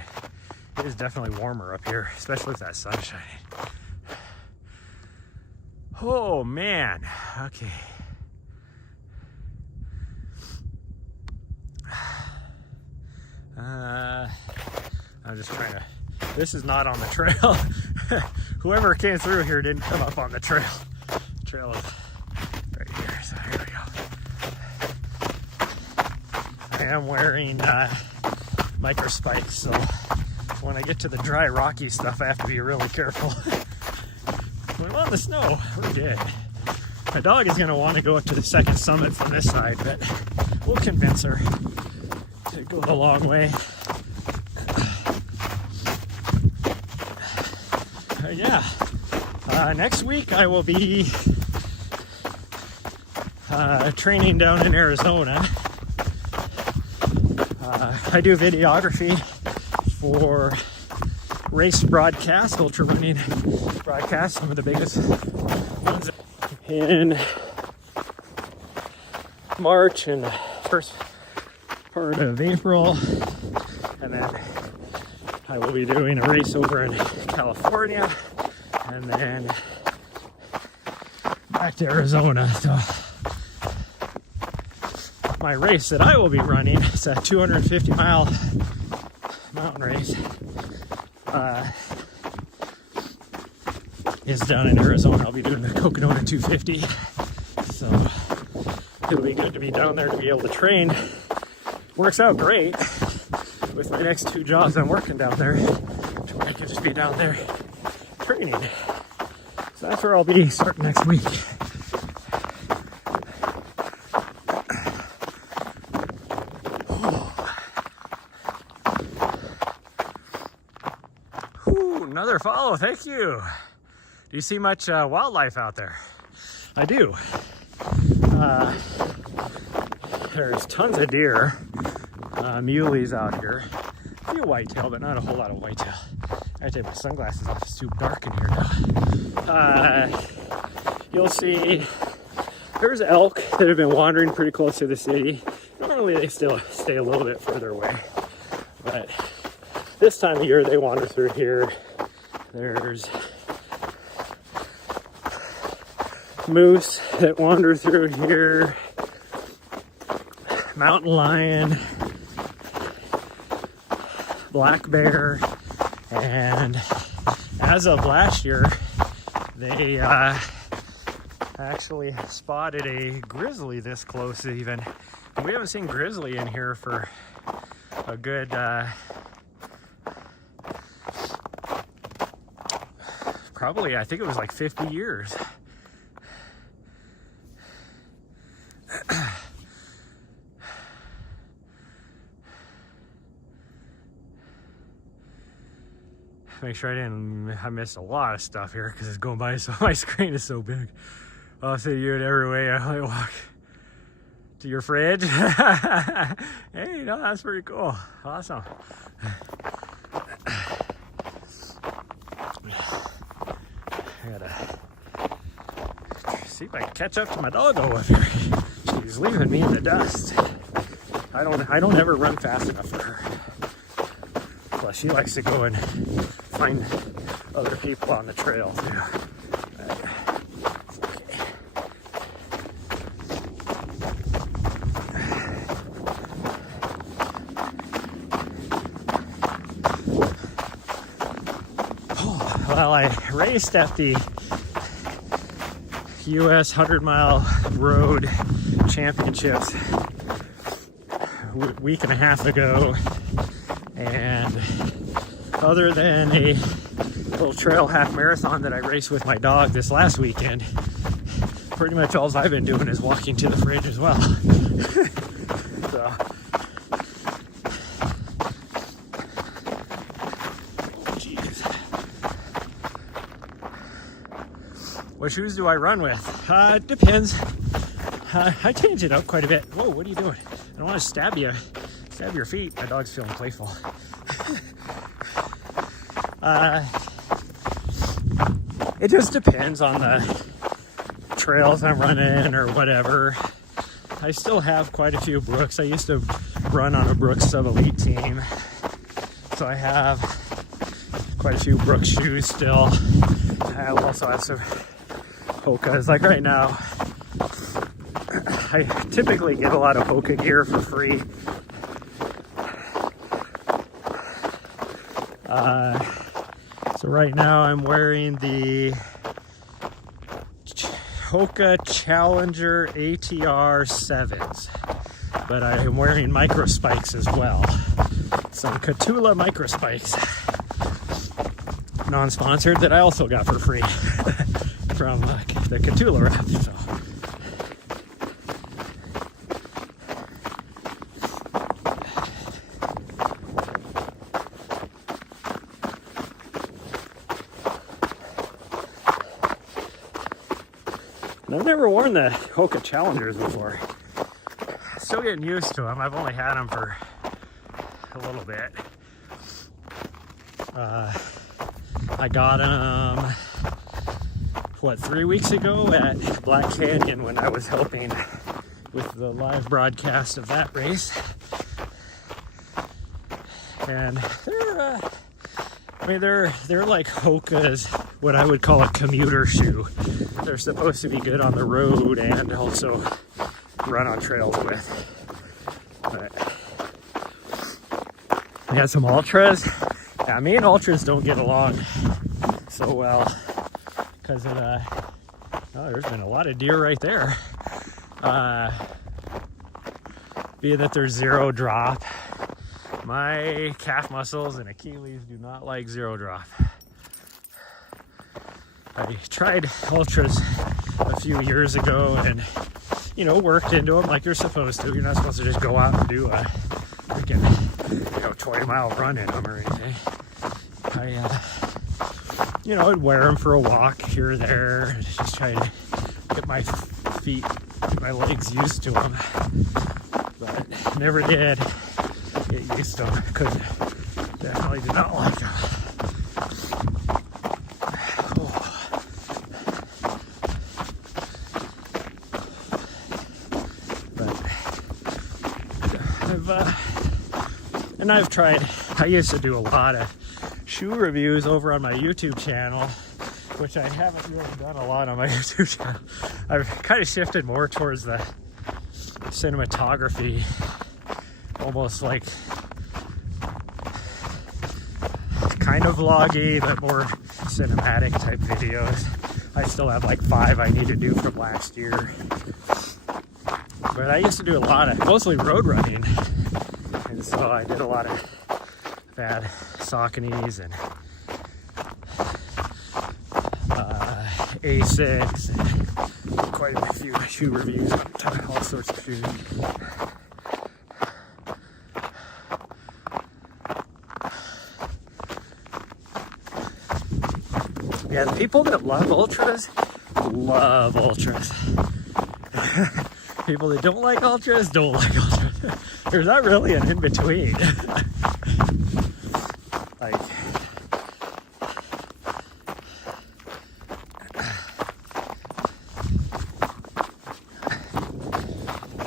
it is definitely warmer up here, especially with that sun shining. Oh man, okay. I'm just trying to, this is not on the trail. Whoever came through here didn't come up on the trail. The trail is right here, so here we go. I am wearing micro spikes, so when I get to the dry rocky stuff I have to be really careful. When I'm on the snow, we're good. My dog is gonna want to go up to the second summit from this side, but we'll convince her to go the long way. Yeah, next week I will be training down in Arizona. I do videography for race broadcasts, ultra running broadcasts, some of the biggest ones in March and first part of April, and then I will be doing a race over in California and then back to Arizona. So my race that I will be running is a 250-mile mountain race. Is down in Arizona. I'll be doing the Coconut 250. So it'll be good to be down there to be able to train. Works out great with my next 2 jobs I'm working down there. I can just be down there training. So that's where I'll be starting next week. Ooh, another follow, thank you. Do you see much wildlife out there? I do. There's tons of deer, muleys out here. A few whitetail, but not a whole lot of whitetail. I have to take my sunglasses off, it's too dark in here now. You'll see there's elk that have been wandering pretty close to the city. Normally they still stay a little bit further away, but this time of year they wander through here. There's moose that wander through here, mountain lion, black bear, and as of last year they actually spotted a grizzly this close even. And we haven't seen grizzly in here for a good probably, I think it was like 50 years. Make sure I missed a lot of stuff here because it's going by, so my screen is so big. I'll say you in every way. I only walk To your fridge? Hey, no, that's pretty cool. Awesome. I gotta see if I can catch up to my doggo up here. She's leaving me in the dust. I don't ever run fast enough for her. Plus, she likes to go and find other people on the trail too. Well, I raced at the US 100-mile road championships a week and a half ago, and other than a little trail half marathon that I raced with my dog this last weekend, pretty much all I've been doing is walking to the fridge as well. So, what shoes do I run with? It depends. I change it up quite a bit. Whoa, what are you doing? I don't want to stab your feet. My dog's feeling playful. It just depends on the trails I'm running or whatever. I still have quite a few Brooks. I used to run on a Brooks sub-elite team, so I have quite a few Brooks shoes still. I also have some Hoka's. Like right now, I typically get a lot of Hoka gear for free. So right now I'm wearing the Hoka Challenger ATR 7s, but I am wearing micro spikes as well. Some Katula micro spikes, non-sponsored, that I also got for free from the Katula rep. So. I've never worn the Hoka Challengers before. Still getting used to them. I've only had them for a little bit. I got them, 3 weeks ago at Black Canyon when I was helping with the live broadcast of that race. And they're like Hoka's, what I would call a commuter shoe. They're supposed to be good on the road and also run on trails with. But we had some ultras. Yeah, me and ultras don't get along so well because of there's been a lot of deer right there. Being that there's zero drop, my calf muscles and Achilles do not like zero drop. I tried ultras a few years ago and, worked into them like you're supposed to. You're not supposed to just go out and do a freaking, 20-mile run in them or anything. I'd wear them for a walk here or there and just try to get my feet, my legs used to them. But never did get used to them. Couldn't. Definitely did not like them. I've tried, I used to do a lot of shoe reviews over on my YouTube channel, which I haven't really done a lot on my YouTube channel. I've kind of shifted more towards the cinematography, almost like kind of vloggy, but more cinematic type videos. I still have like 5 I need to do from last year. But I used to do a lot of, mostly road running. And so I did a lot of bad Sauconys and Asics and quite a few shoe reviews on all sorts of shoes. Yeah, the people that love ultras. People that don't like ultras don't like ultras. There's not really an in-between. Like,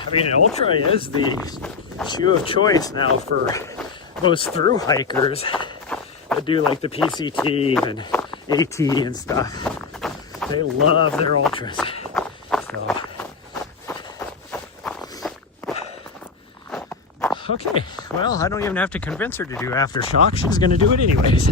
I mean, an ultra is the shoe of choice now for most through hikers that do like the PCT and AT and stuff. They love their ultras. So, okay, well, I don't even have to convince her to do aftershock. She's gonna do it anyways.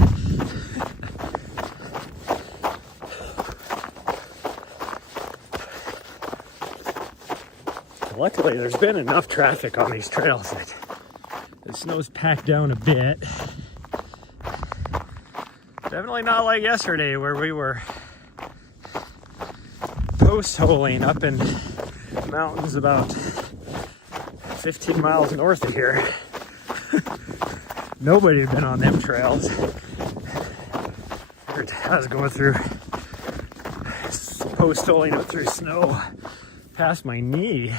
Luckily, there's been enough traffic on these trails that the snow's packed down a bit. Definitely not like yesterday where we were post-holing up in the mountains about 15 miles north of here. Nobody had been on them trails. I was going through post-holing up through snow past my knee.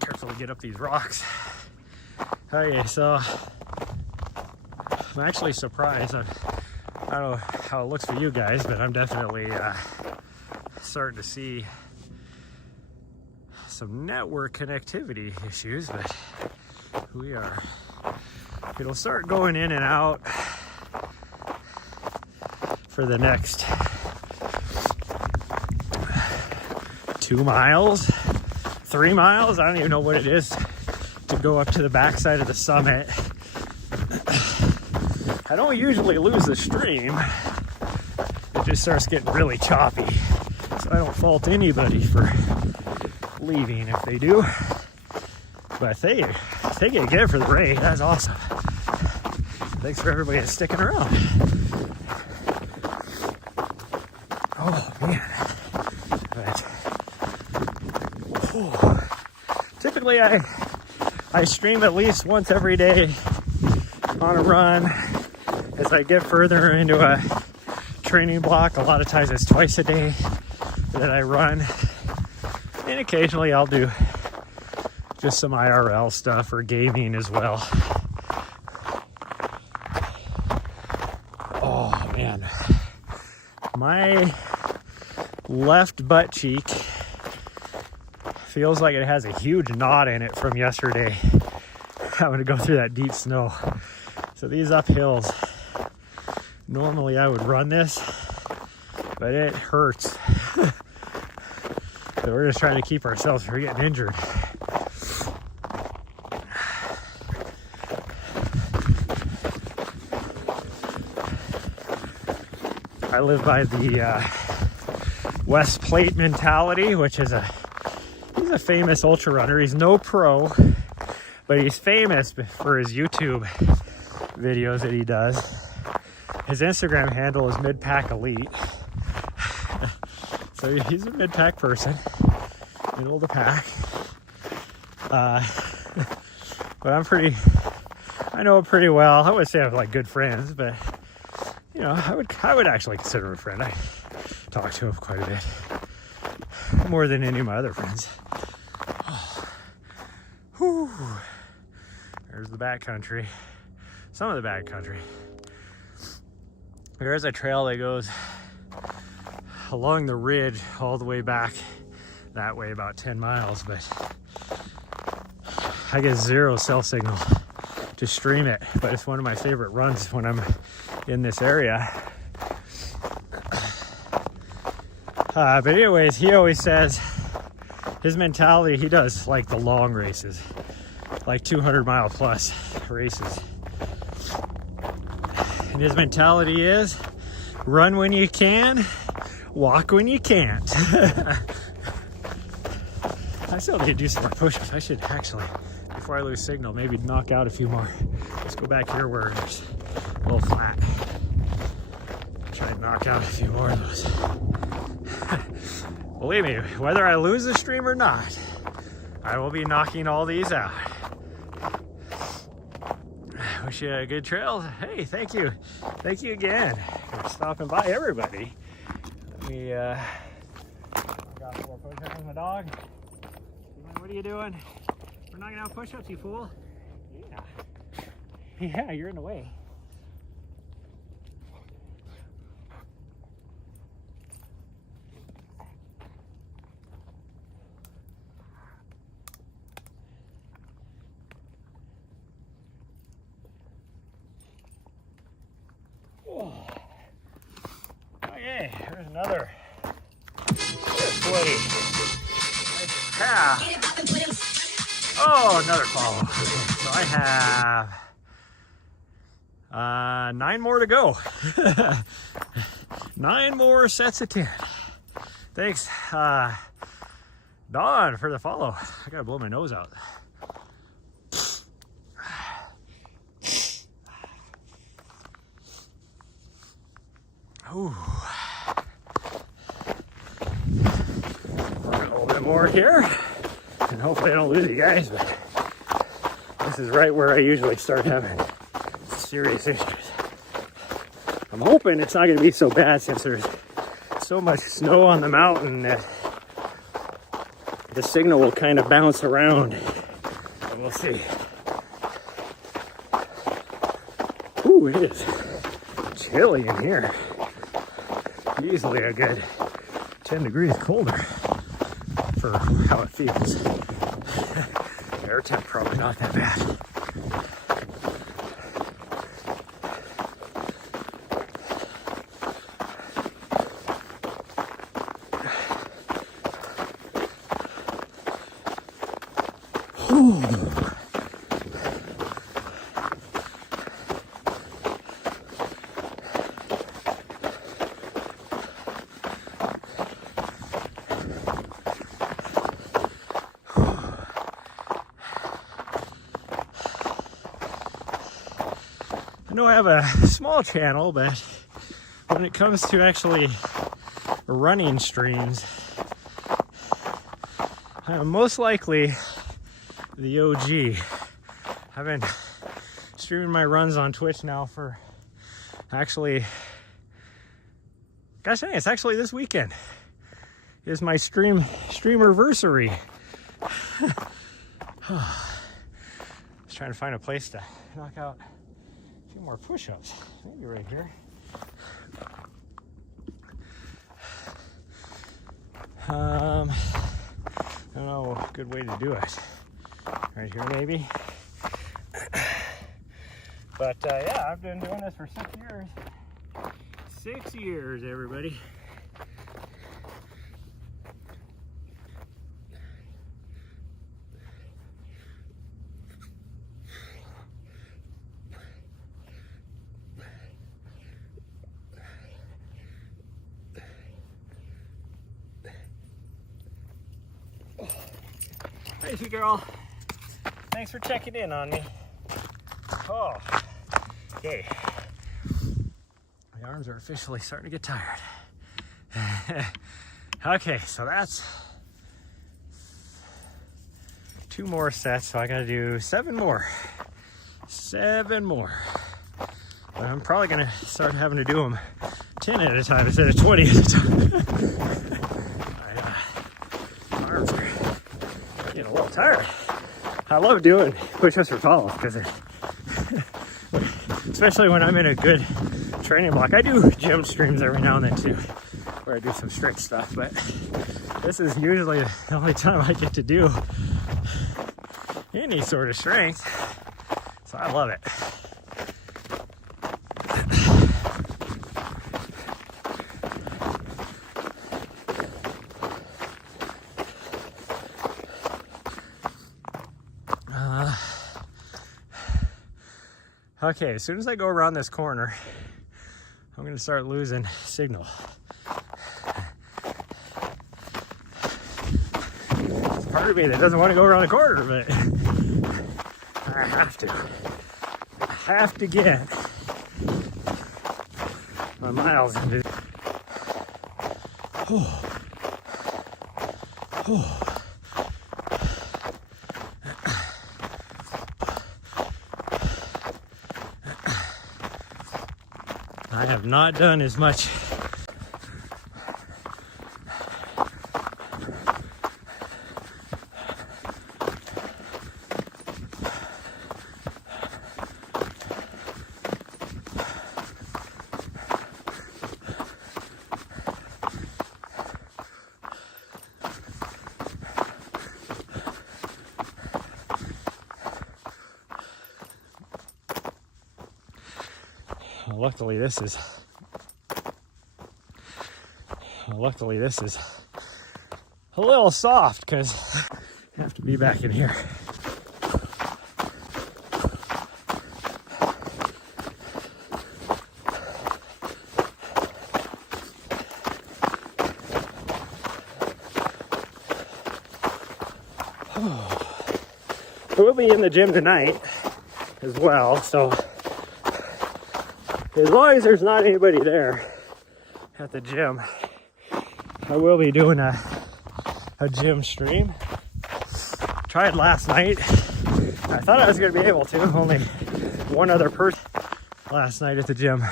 Careful to get up these rocks. Okay, so I'm actually surprised. I don't know how it looks for you guys, but I'm definitely starting to see some network connectivity issues, but it'll start going in and out for the next 2 miles, 3 miles. I don't even know what it is to go up to the backside of the summit. I don't usually lose the stream. It just starts getting really choppy. So I don't fault anybody for leaving if they do. But if they get good for the raid, that's awesome. Thanks for everybody sticking around. Oh man. But, typically I stream at least once every day on a run. As I get further into a training block, a lot of times it's twice a day that I run. And occasionally I'll do just some IRL stuff or gaming as well. Oh man, my left butt cheek feels like it has a huge knot in it from yesterday. I'm gonna go through that deep snow. So these uphills, normally I would run this, but it hurts. So we're just trying to keep ourselves from getting injured. I live by the West Plate mentality, which is he's a famous ultra runner. He's no pro, but he's famous for his YouTube videos that he does. His Instagram handle is Mid-Pack Elite. So he's a mid-pack person, middle of the pack. But I know him pretty well. I would say I'm like good friends, but you know, I would actually consider him a friend. I talk to him quite a bit, more than any of my other friends. Oh. Whew. There's the backcountry, some of the backcountry. There is a trail that goes along the ridge all the way back that way, about 10 miles, but I get zero cell signal to stream it, but it's one of my favorite runs when I'm in this area. But anyways, he always says his mentality, he does like the long races, like 200-mile plus races. And his mentality is run when you can, walk when you can't. I still need to do some more push-ups. I should actually, before I lose signal, maybe knock out a few more. Let's go back here where it's a little flat. Try and knock out a few more of those. Believe me, whether I lose the stream or not, I will be knocking all these out. Wish you a good trail. Hey, thank you. Thank you again for stopping by, everybody. We got 4 push-ups. There's my dog. What are you doing? We're knocking out push-ups, you fool. Yeah. Yeah, you're in the way. Okay, here's another. Oh, another follow. So I have 9 more to go. 9 more sets of 10. Thanks, Dawn, for the follow. I gotta blow my nose out. Ooh. A little bit more here, and hopefully I don't lose you guys, but this is right where I usually start having serious issues. I'm hoping it's not going to be so bad since there's so much snow on the mountain that the signal will kind of bounce around. And we'll see. Ooh, it is chilly in here. Easily a good 10 degrees colder for how it feels. Air temp probably not that bad. I know I have a small channel, but when it comes to actually running streams, I'm most likely the OG. I've been streaming my runs on Twitch now for actually, gosh dang, it's actually this weekend is my streamerversary. Just trying to find a place to knock out a few more push-ups. Maybe right here. I don't know a good way to do it. Right here, maybe. But yeah, I've been doing this for 6 years. 6 years, everybody. Hey, sweet girl. Thanks for checking in on me. Oh, okay. My arms are officially starting to get tired. Okay, so that's 2 more sets, so I gotta do 7 more. 7 more. But I'm probably gonna start having to do them 10 at a time instead of 20 at a time. My arms are getting a little tired. I love doing push-ups for follow because especially when I'm in a good training block. I do gym streams every now and then too, where I do some strict stuff, but this is usually the only time I get to do any sort of strength, so I love it. Okay, as soon as I go around this corner, I'm going to start losing signal. There's part of me that doesn't want to go around the corner, but I have to. I have to get my miles into. Oh. Oh. I have not done as much luckily this is a little soft because I have to be back in here. We'll be in the gym tonight as well, so as long as there's not anybody there at the gym, I will be doing a gym stream. Tried last night. I thought I was going to be able to. Only one other person last night at the gym.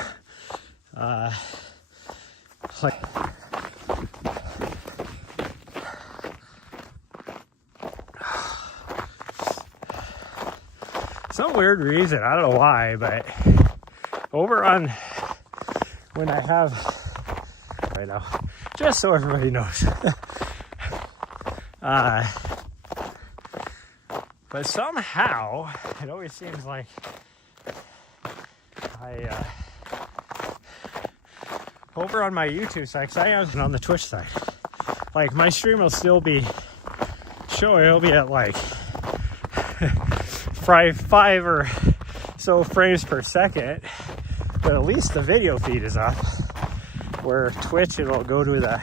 Some weird reason, I don't know why, but over on when I have right now, just so everybody knows. But somehow it always seems like over on my YouTube side, because I was on the Twitch side, like my stream will still be showing, it'll be at like 5 or so frames per second, but at least the video feed is up. Where Twitch, it'll go to the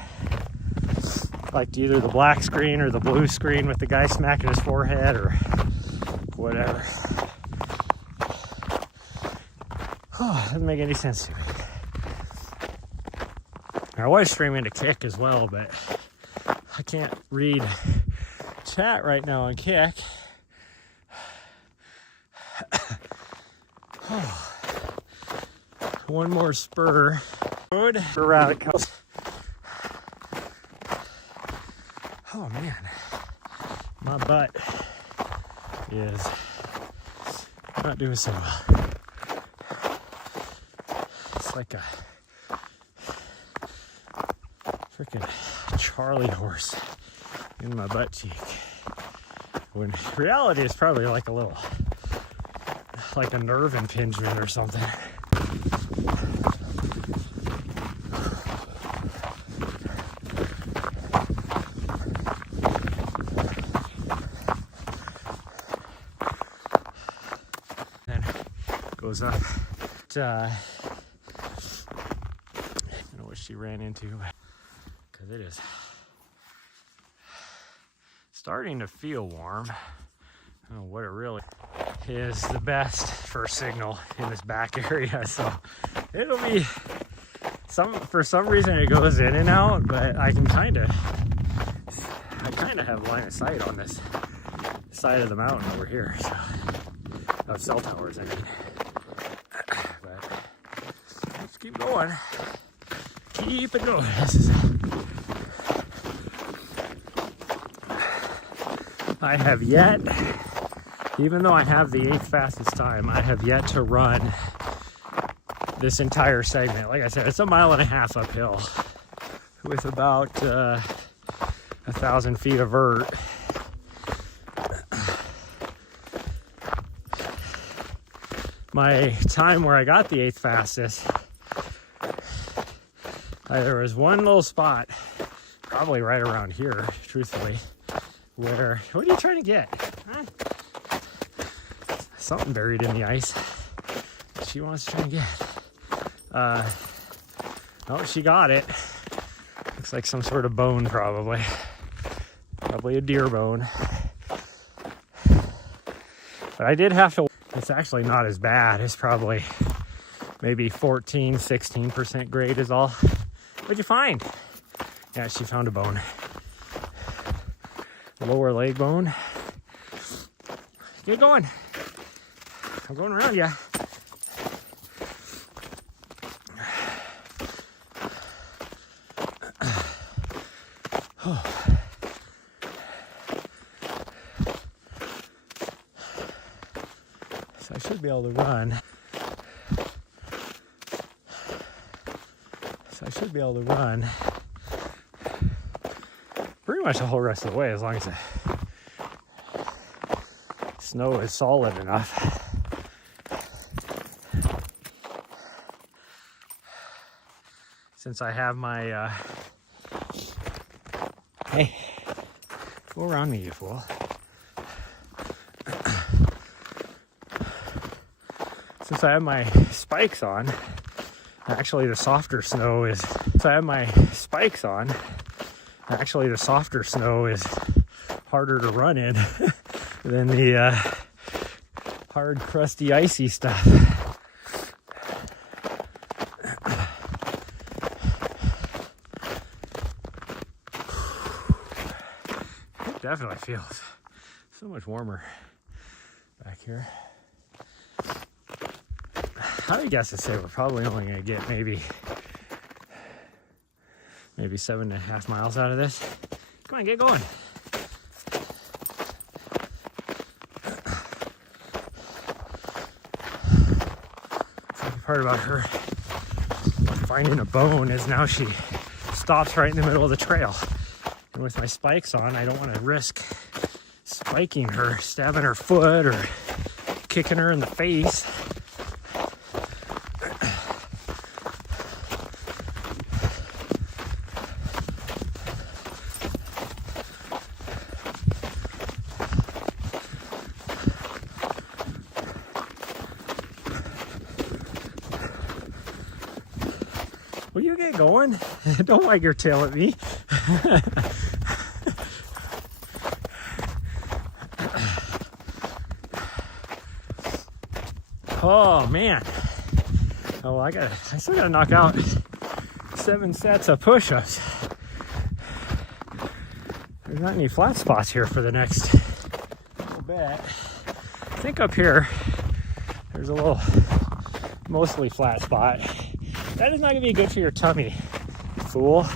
like either the black screen or the blue screen with the guy smacking his forehead or whatever. Oh, doesn't make any sense to me. I was streaming to Kick as well, but I can't read chat right now on Kick. One more spur. Good. Around it comes. Oh man, my butt is not doing so well. It's like a freaking Charlie horse in my butt cheek. When reality is probably like a little, like a nerve impingement or something. Goes up. I don't know what she ran into, because it is starting to feel warm. I don't know what it really is the best for signal in this back area, so it'll be for some reason it goes in and out, but I kind of have line of sight on this side of the mountain over here, so of cell towers, I mean. Let's keep going. Keep it going. I have yet, even though I have the 8th fastest time, I have yet to run this entire segment. Like I said, it's 1.5 miles uphill with about 1,000 feet of vert. My time where I got the 8th fastest, there was one little spot, probably right around here, truthfully, where, what are you trying to get? Huh? Something buried in the ice she wants to try and get. Oh, she got it. Looks like some sort of bone, probably a deer bone. But I did have to, it's actually not as bad. It's probably maybe 14-16% grade is all. What'd you find? Yeah, she found a bone. Lower leg bone. Get going. I'm going around you. So I should be able to run. Pretty much the whole rest of the way, as long as the snow is solid enough. since I have my, hey, go around me, you fool. Since I have my spikes on, actually the softer snow is, actually the softer snow is harder to run in than the hard, crusty, icy stuff. It definitely feels so much warmer back here. I would guess to say we're probably only going to get maybe 7.5 miles out of this. Come on, get going. The part about her finding a bone is now she stops right in the middle of the trail. And with my spikes on, I don't want to risk spiking her, stabbing her foot, or kicking her in the face. Will you get going? Don't wag your tail at me. Oh man. Oh, I still gotta knock out 7 sets of push-ups. There's not any flat spots here for the next little bit. I think up here there's a little mostly flat spot. That is not going to be good for your tummy, fool.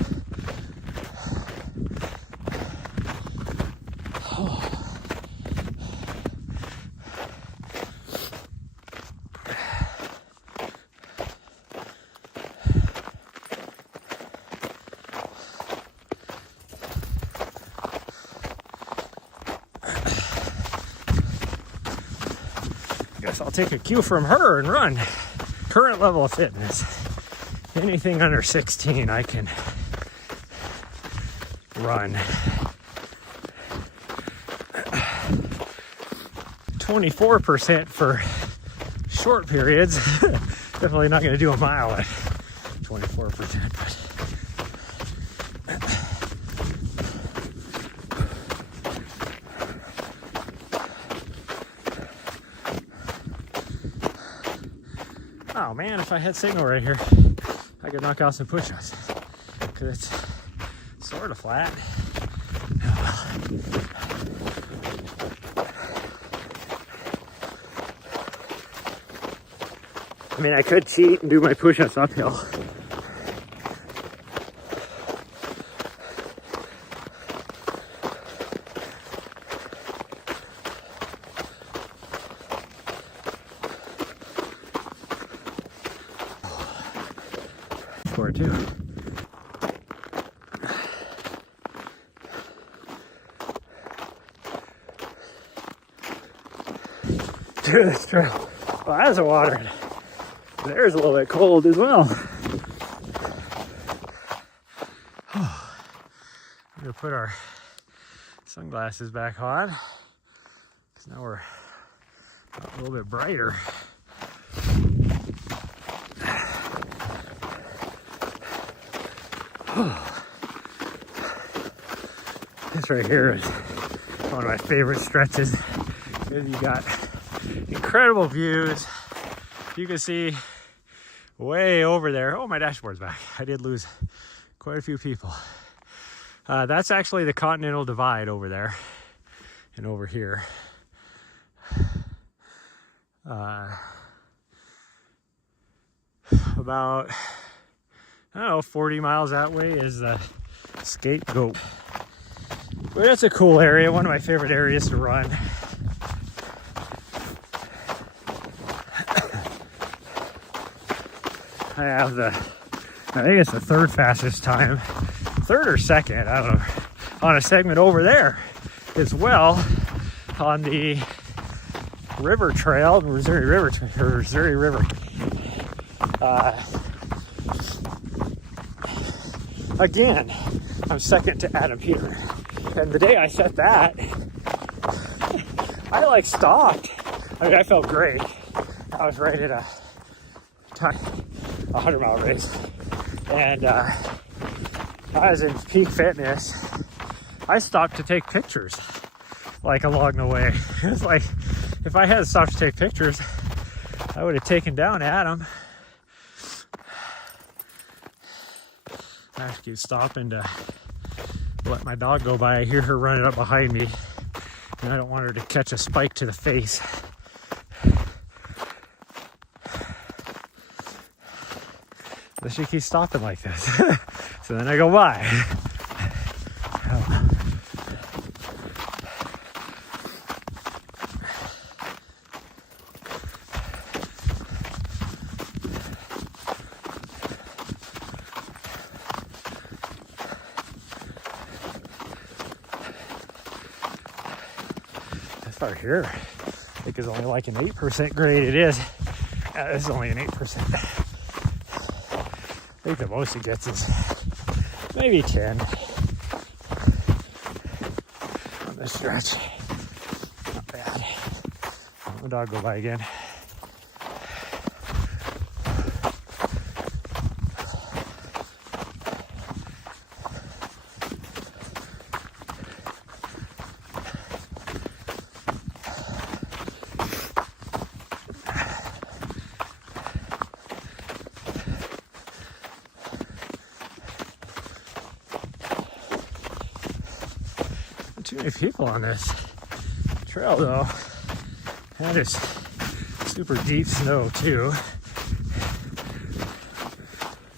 Guess I'll take a cue from her and run. Current level of fitness. Anything under 16, I can run. 24% for short periods. Definitely not going to do a mile at 24%. Oh man, if I had signal right here, I could knock out some push-ups, because it's sort of flat. I mean, I could cheat and do my push-ups uphill. For it too. Dude, that's true. Well, that's water. There's a little bit cold as well. I'm gonna put our sunglasses back on, because now we're a little bit brighter. This right here is one of my favorite stretches, because you got incredible views. You can see way over there. Oh, my dashboard's back. I did lose quite a few people. That's actually the Continental Divide over there and over here. About, I don't know, 40 miles that way is the Scapegoat. But it's a cool area, one of my favorite areas to run. I have I think it's the third fastest time, third or second, I don't know, on a segment over there as well, on the river trail, Missouri River. again, I'm second to Adam Peter. And the day I set that, I like stopped. I mean, I felt great. I was right at a 100-mile race. And I was in peak fitness. I stopped to take pictures, like along the way. It was like, if I had stopped to take pictures, I would have taken down Adam. I have to keep stopping to let my dog go by. I hear her running up behind me, and I don't want her to catch a spike to the face. But she keeps stopping like this. So then I go by. Part here, I think is only like an 8% grade. It is. This is only an 8%. I think the most it gets is maybe 10 on this stretch. Not bad. Let the dog go by again. Too many people on this trail though, and it's super deep snow too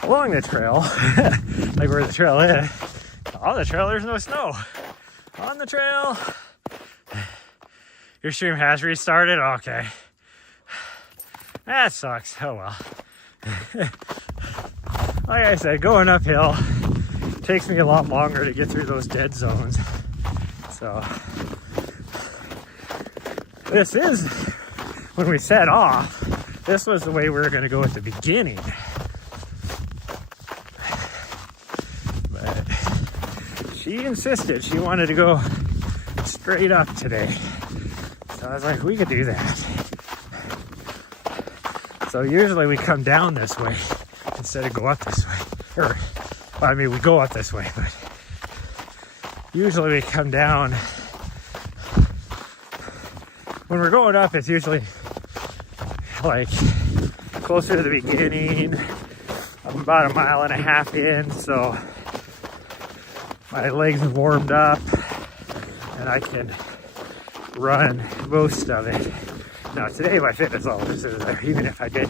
along the trail. Like where the trail is, on the trail there's no snow. On the trail, your stream has restarted. Okay, that sucks. Oh well. Like I said, going uphill takes me a lot longer to get through those dead zones. So this is, when we set off, this was the way we were going to go at the beginning. But she insisted she wanted to go straight up today. So I was like, we could do that. So usually we come down this way instead of go up this way. Or, well, I mean, we go up this way, but usually we come down. When we're going up, it's usually like closer to the beginning. I'm about 1.5 miles in, so my legs have warmed up and I can run most of it. Now today my fitness level is there. Even if I did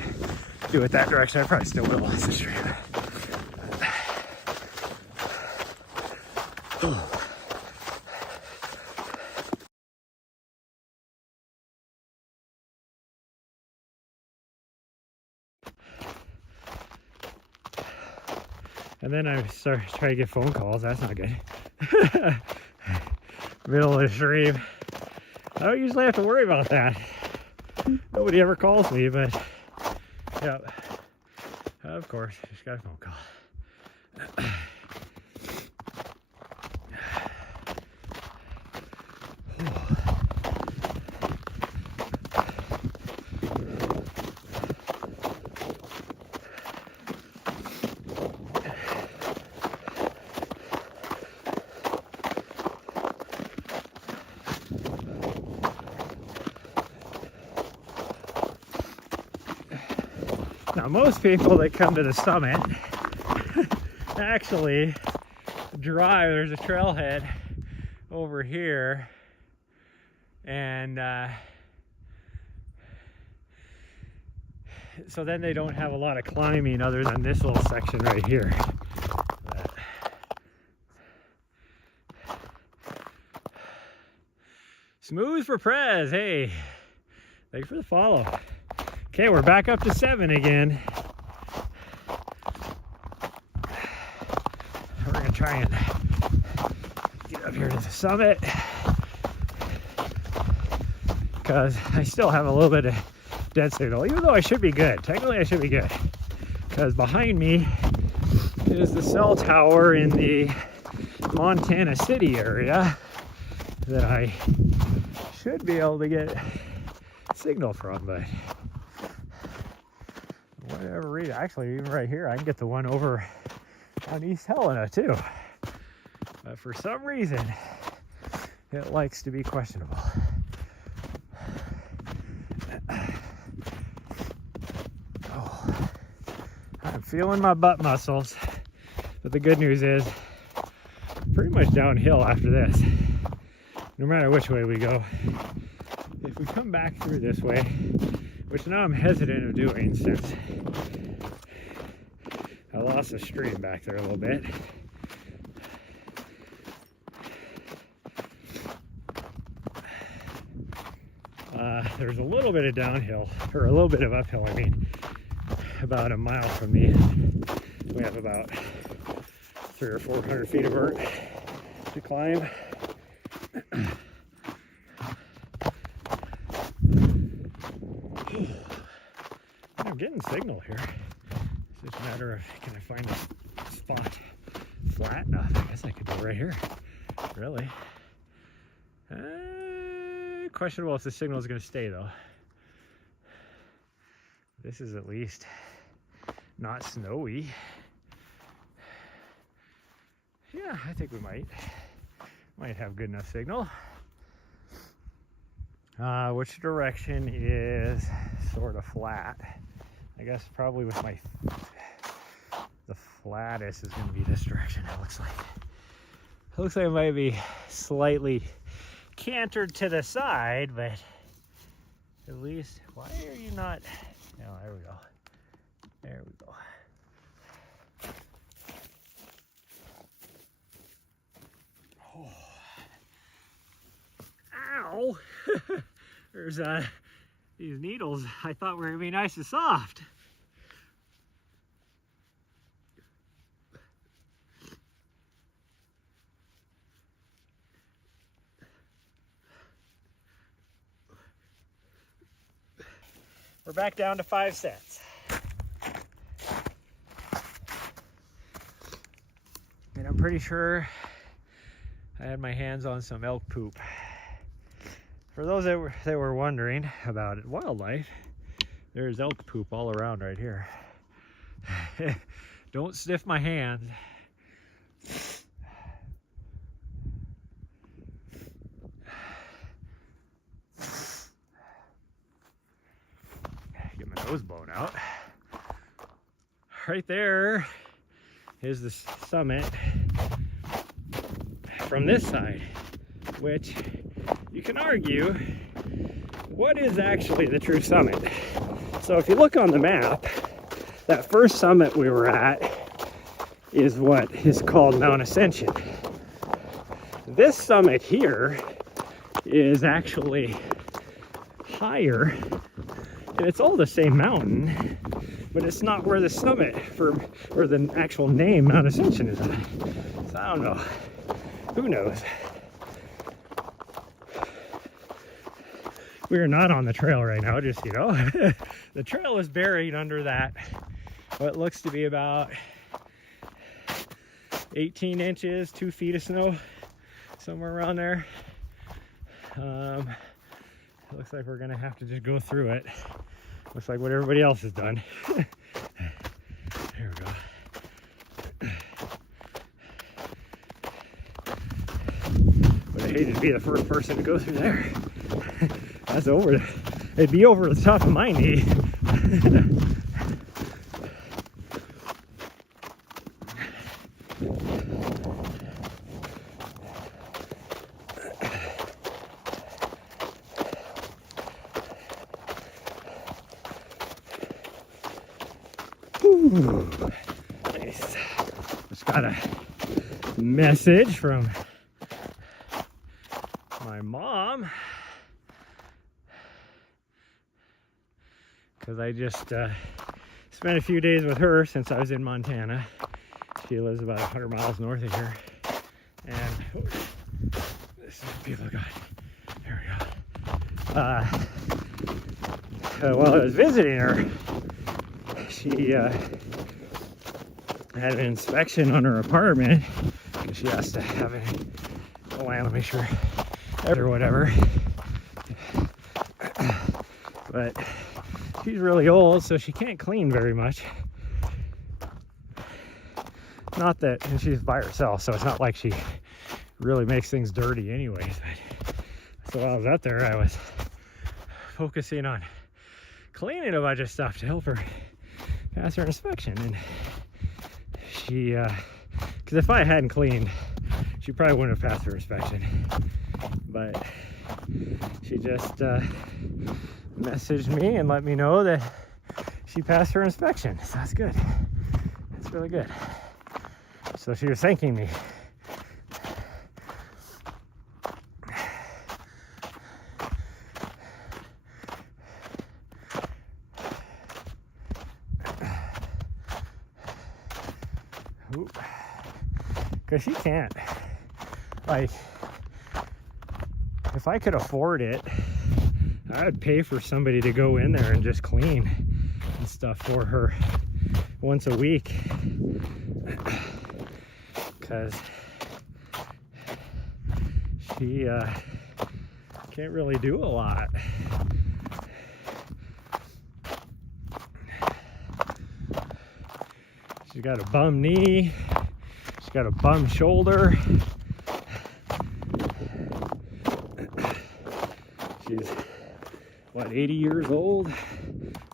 do it that direction, I probably still will on the stream. And then I start trying to get phone calls. That's not good. Middle of the stream. I don't usually have to worry about that. Nobody ever calls me, but yeah, of course, just got a phone call. Now, most people that come to the summit actually drive. There's a trailhead over here, and so then they don't have a lot of climbing other than this little section right here. Smooth for Prez, hey, thanks for the follow. Okay, we're back up to 7 again. We're gonna try and get up here to the summit because I still have a little bit of dead signal, even though I should be good. Technically I should be good because behind me is the cell tower in the Montana City area that I should be able to get signal from, but whatever reason, actually even right here I can get the one over on East Helena too, but for some reason it likes to be questionable. Oh, I'm feeling my butt muscles, but the good news is pretty much downhill after this, no matter which way we go. If we come back through this way, which now I'm hesitant of doing since I lost the stream back there a little bit. There's a little bit of downhill, or a little bit of uphill, I mean, about a mile from me. We have about 300 or 400 feet of vert to climb. I'm getting signal here. It's just a matter of, can I find a spot flat enough? I guess I could go right here, really. Questionable if the signal is going to stay though. This is at least not snowy. Yeah, I think we might have good enough signal. Which direction is sort of flat? I guess probably with the flattest is going to be this direction. It looks like it might be slightly cantered to the side, but at least, why are you not? Oh, there we go. There we go. Oh. Ow! There's these needles I thought were gonna be nice and soft. We're back down to 5 cents. And I'm pretty sure I had my hands on some elk poop. For those that were wondering about wildlife, there's elk poop all around right here. Don't sniff my hands. Get my nose blown out. Right there is the summit from this side, which you can argue what is actually the true summit. So if you look on the map, that first summit we were at is what is called Mount Ascension. This summit here is actually higher, and it's all the same mountain, but it's not where the summit or the actual name Mount Ascension is at. So I don't know. Who knows? We are not on the trail right now, just, you know. The trail is buried under that, what looks to be about 18 inches, 2 feet of snow, somewhere around there. It looks like we're gonna have to just go through it. Looks like what everybody else has done. There we go. But I hated to be the first person to go through there. That's over. It'd be over the top of my knee. Ooh, nice. Just got a message from my mom, because I just spent a few days with her since I was in Montana. She lives about 100 miles north of here, and this is a beautiful guy. There we go. While I was visiting her, had an inspection on her apartment because she has to have it. Oh, I want to make sure or whatever. But she's really old, so she can't clean very much. Not that, and she's by herself, so it's not like she really makes things dirty anyways. But so while I was out there, I was focusing on cleaning a bunch of stuff to help her pass her inspection. And she, because if I hadn't cleaned, she probably wouldn't have passed her inspection. But she just messaged me and let me know that she passed her inspection. So that's good. That's really good. So she was thanking me. Because she can't, like, if I could afford it, I would pay for somebody to go in there and just clean and stuff for her once a week, because she can't really do a lot. She's got a bum knee. She's got a bum shoulder. She's, what, 80 years old?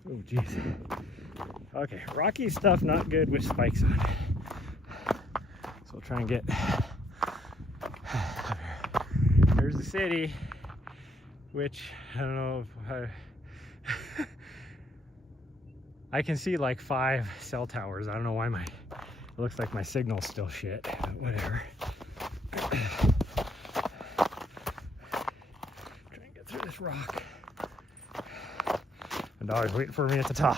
Oh, geez. Okay, rocky stuff, not good with spikes on. So we'll try and get... There's the city, which, I don't know if I can see like 5 cell towers. I don't know why it looks like my signal's still shit, but whatever. Try and get through this rock. My dog's waiting for me at the top.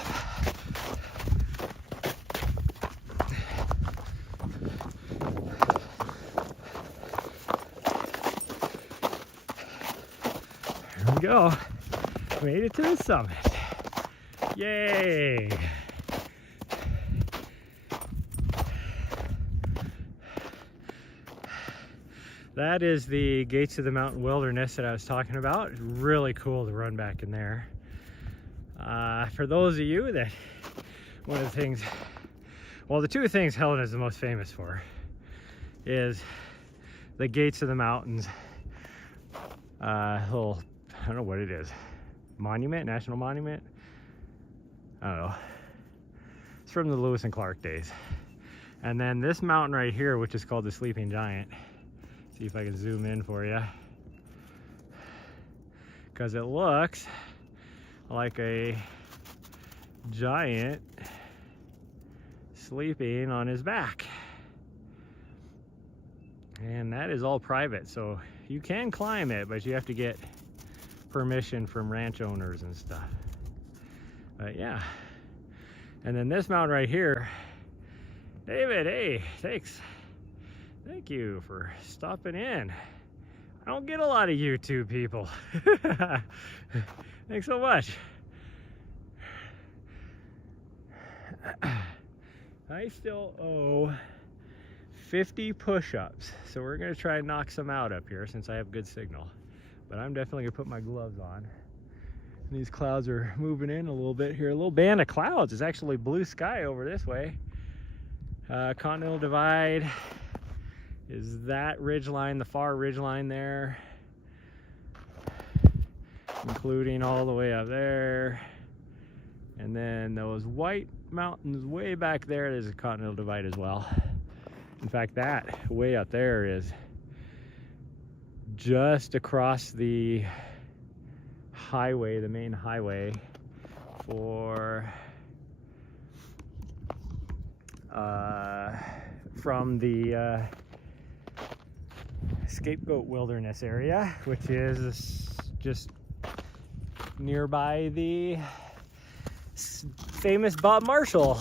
Here we go. Made it to the summit. Yay! That is the Gates of the Mountain Wilderness that I was talking about. It's really cool to run back in there. For those of you that, one of the things, well, the 2 things Helen is the most famous for is the Gates of the Mountains little, I don't know what it is, monument, national monument? I don't know. It's from the Lewis and Clark days. And then this mountain right here, which is called the Sleeping Giant. See if I can zoom in for you. Because it looks like a giant sleeping on his back. And that is all private, so you can climb it, but you have to get permission from ranch owners and stuff. But yeah. And then this mountain right here, David, hey, thanks. Thank you for stopping in. I don't get a lot of YouTube people. Thanks so much. I still owe 50 push-ups, so we're gonna try and knock some out up here since I have good signal. But I'm definitely gonna put my gloves on. And these clouds are moving in a little bit here. A little band of clouds. It's actually blue sky over this way. Continental Divide is that ridge line, the far ridge line there, including all the way up there. And then those white mountains way back there, there's a Continental Divide as well. In fact, that way up there is just across the highway, the main highway for from the Scapegoat Wilderness area, which is just nearby the famous Bob Marshall.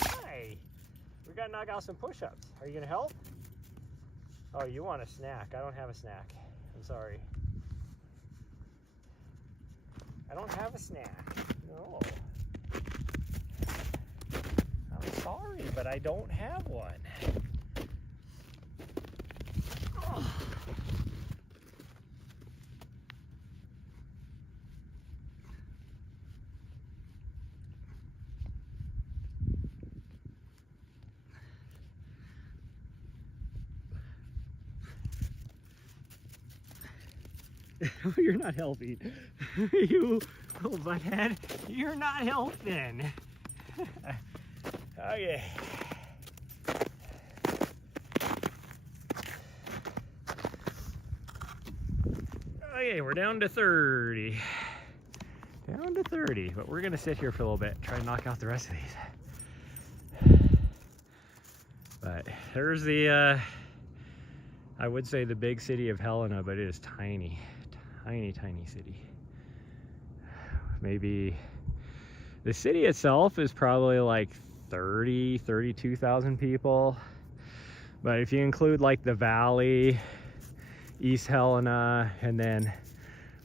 Hi, we gotta knock out some push-ups. Are you gonna help? Oh, you want a snack? I don't have a snack. I'm sorry. I don't have a snack. No. but I don't have one. Oh. You're not helping. You little butthead, you're not helping. Okay. Okay, we're down to 30. Down to 30, but we're gonna sit here for a little bit, try to knock out the rest of these. But there's the, I would say the big city of Helena, but it is tiny. Tiny city. Maybe the city itself is probably like 32,000 people, but if you include like the valley, East Helena, and then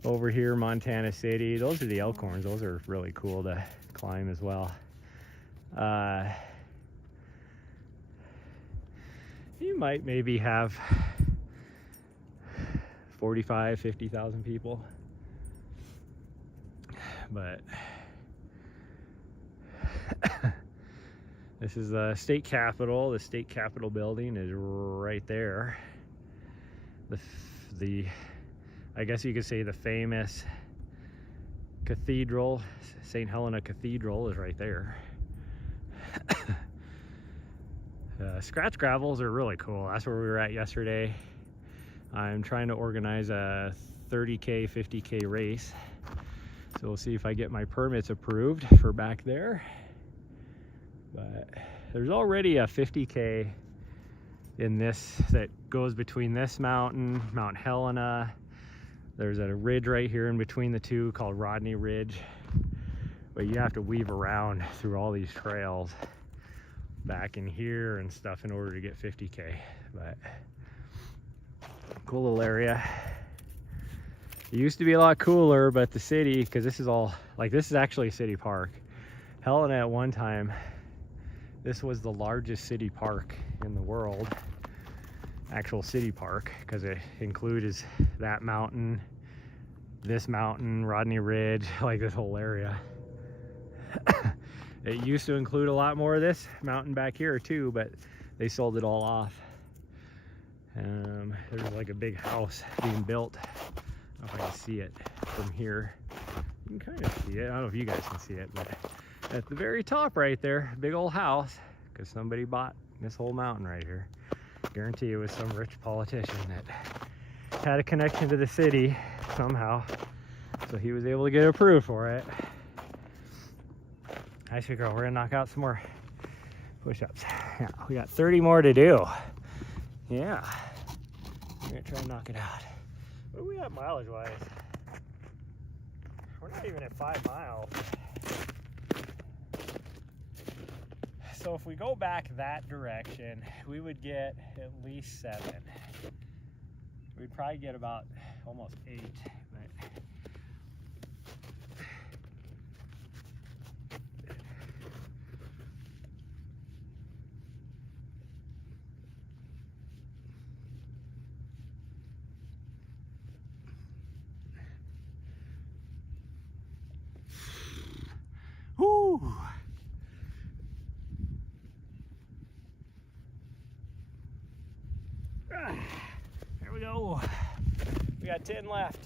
over here Montana City, those are the Elkhorns. Those are really cool to climb as well. You might maybe have 50,000 people, but this is the state capitol. The state capitol building is right there. The I guess you could say the famous cathedral, St. Helena Cathedral, is right there. Scratch gravels are really cool. That's where we were at yesterday. I'm trying to organize a 30K, 50K race. So we'll see if I get my permits approved for back there. But there's already a 50K in this that goes between this mountain, Mount Helena. There's a ridge right here in between the two called Rodney Ridge. But you have to weave around through all these trails back in here and stuff in order to get 50K. But cool little area. It used to be a lot cooler, but the city, because this is all, like, this is actually a city park. Helena at one time, this was the largest city park in the world. Actual city park, because it includes that mountain, this mountain, Rodney Ridge, like this whole area. It used to include a lot more of this mountain back here too, but they sold it all off. There's like a big house being built. I don't know if I can see it from here. You can kind of see it. I don't know if you guys can see it, but at the very top right there, big old house, because somebody bought this whole mountain right here. Guarantee it was some rich politician that had a connection to the city somehow, so he was able to get approved for it. Nice girl. We're gonna knock out some more push-ups. Yeah, we got 30 more to do. Yeah, we're gonna try and knock it out. What are we at mileage wise? We're not even at 5 miles. So if we go back that direction, we would get at least 7. We'd probably get about almost 8. But whoo! There we go. We got 10 left.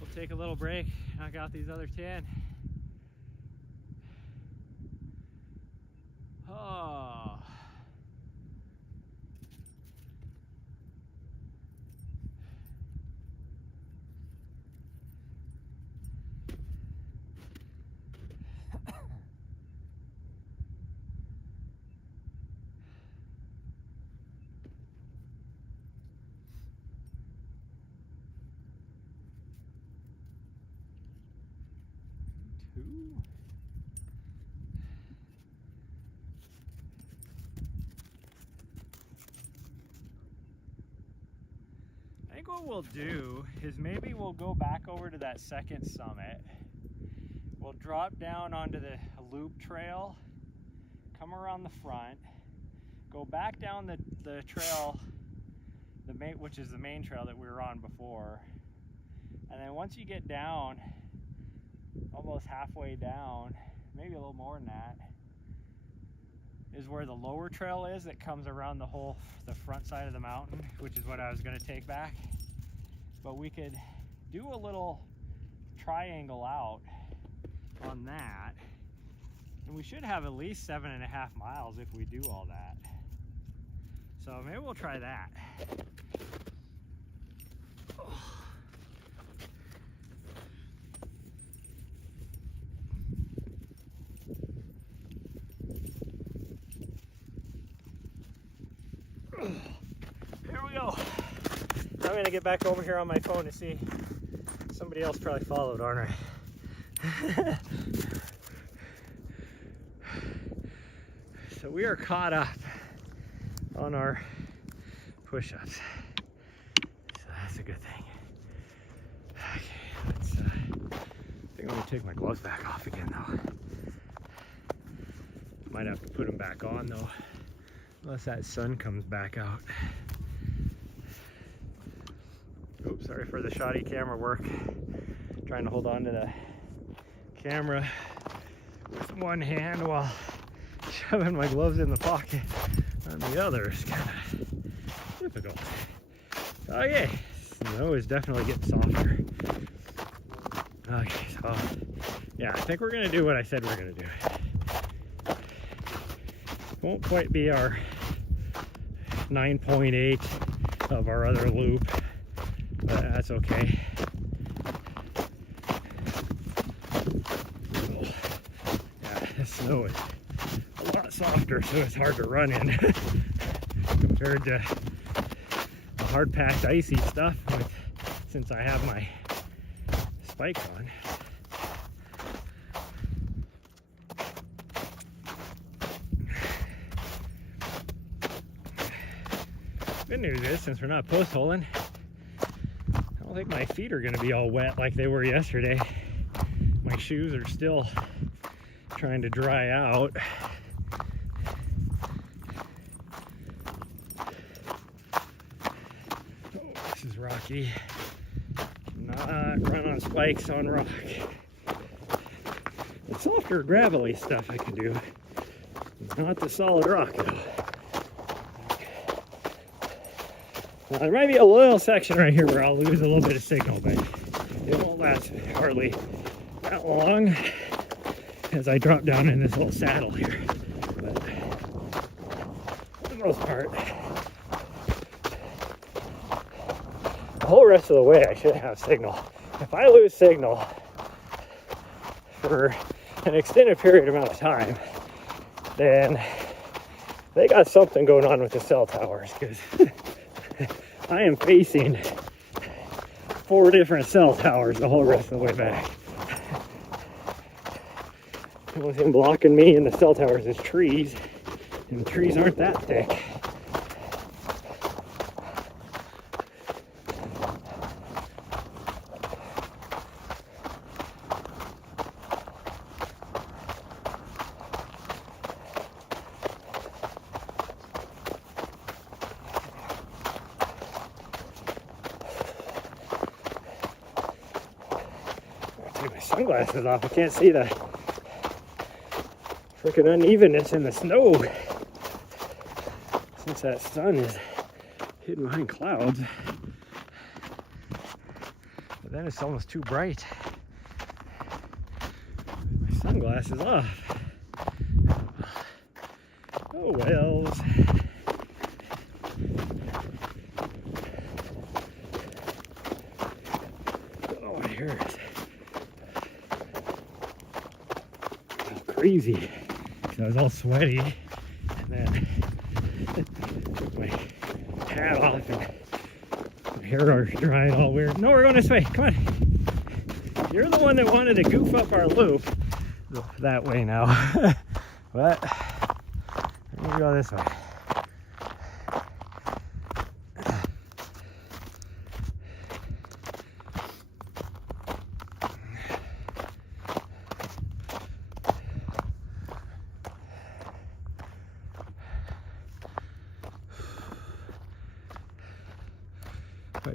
We'll take a little break, knock out these other 10. Oh. I think what we'll do is maybe we'll go back over to that second summit. We'll drop down onto the loop trail, come around the front, go back down the trail, which is the main trail that we were on before. And then once you get down, almost halfway down, maybe a little more than that, is where the lower trail is that comes around the front side of the mountain, which is what I was going to take back. But we could do a little triangle out on that, and we should have at least 7.5 miles if we do all that. So maybe we'll try that. Here we go. I'm gonna get back over here on my phone to see. Somebody else probably followed, aren't I? So we are caught up on our push-ups. So that's a good thing. Okay, let's I think I'm gonna take my gloves back off again though. Might have to put them back on though, unless that sun comes back out. Oops, sorry for the shoddy camera work. Trying to hold on to the camera with one hand while shoving my gloves in the pocket on the other is kind of difficult. Okay, snow is definitely getting softer. Okay, so yeah, I think we're gonna do what I said we're gonna do. Won't quite be our 9.8 of our other loop, but that's okay. Yeah, the snow is a lot softer, so it's hard to run in compared to the hard packed icy stuff since I have my spikes on. Good news is, since we're not post holing, I don't think my feet are going to be all wet like they were yesterday. My shoes are still trying to dry out. Oh, this is rocky. Not run on spikes on rock. The softer gravelly stuff I can do, not the solid rock though. Now, there might be a little section right here where I'll lose a little bit of signal, but it won't last hardly that long as I drop down in this little saddle here. But for the most part, the whole rest of the way I should have signal. If I lose signal for an extended period amount of time, then they got something going on with the cell towers, because I am facing 4 different cell towers the whole rest of the way back. The only thing blocking me and the cell towers is trees, and the trees aren't that thick. Take my sunglasses off. I can't see the freaking unevenness in the snow since that sun is hidden behind clouds. But then it's almost too bright. My sunglasses off. Oh wells. Oh, I hear it. Crazy. So I was all sweaty, and then took my hat off, and my hair are drying all weird. No, we're going this way. Come on. You're the one that wanted to goof up our loop that way now. But I'm gonna go this way.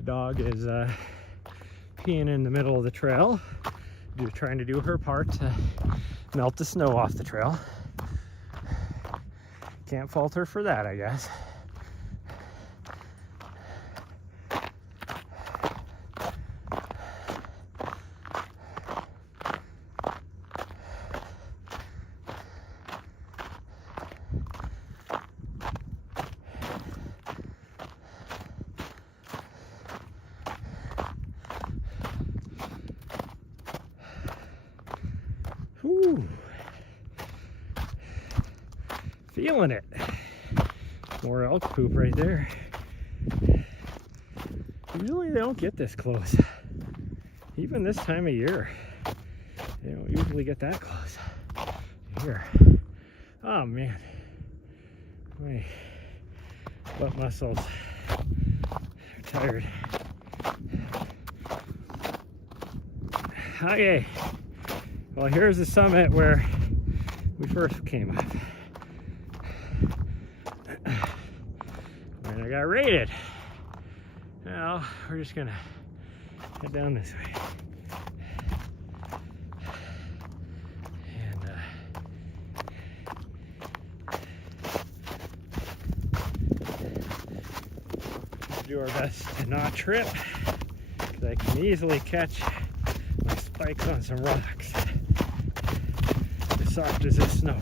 dog is peeing in the middle of the trail, trying to do her part to melt the snow off the trail. Can't fault her for that, I guess. Whew. Feeling it. More elk poop right there. Usually they don't get this close. Even this time of year, they don't usually get that close. Here. Oh man. My butt muscles are tired. Okay. Well, here's the summit where we first came up. And I got raided. Now, we're just gonna head down this way. And do our best to not trip, because I can easily catch my spikes on some rocks. As soft as this snow.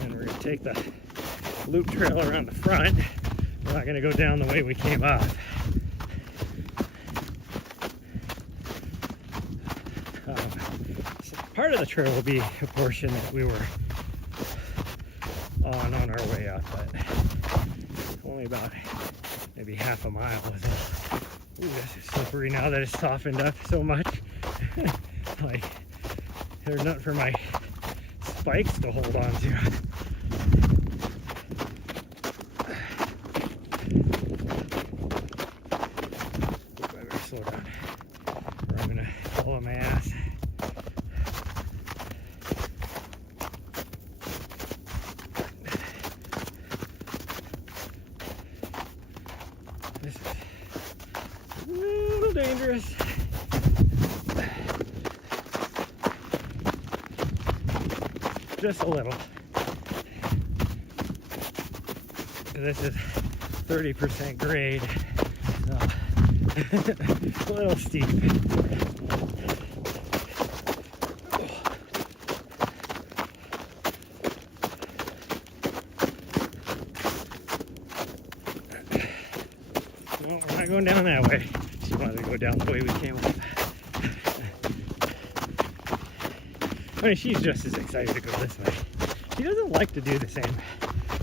And we're going to take the loop trail around the front. We're not going to go down the way we came up. So part of the trail will be a portion that we were on our way up, but only about maybe half a mile is it. Ooh, this is slippery now that it's softened up so much. Like, there's nothing for my spikes to hold on to. I better slow down, or I'm gonna fall on my ass. This is a little dangerous. Just a little. This is 30% grade. So a little steep. No, we're not going down that way. She wanted to go down the way we came up. I mean, she's just as excited to go this way. She doesn't like to do the same.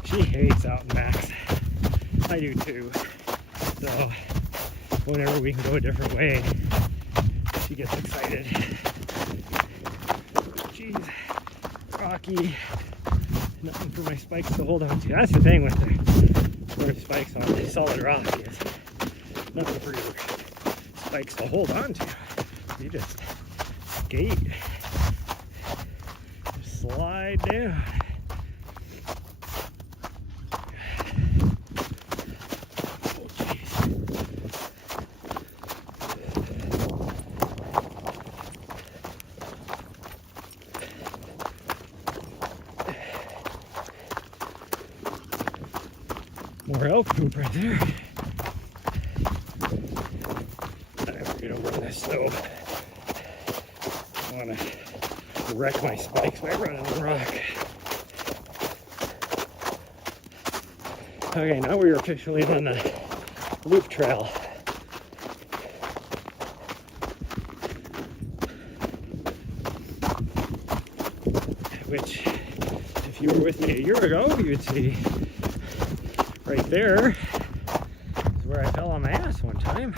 She hates out in Max. I do too. So, whenever we can go a different way, she gets excited. Jeez, rocky. Nothing for my spikes to hold on to. That's the thing with the spikes on solid rock is nothing for your spikes to hold on to. You just skate. Slide down. Oh, jeez. More elk poop right there. I'm gonna run this stove. I wanna wreck my spikes by running the rock. Okay, now we're officially on the loop trail. Which, if you were with me a year ago, you would see right there is where I fell on my ass one time.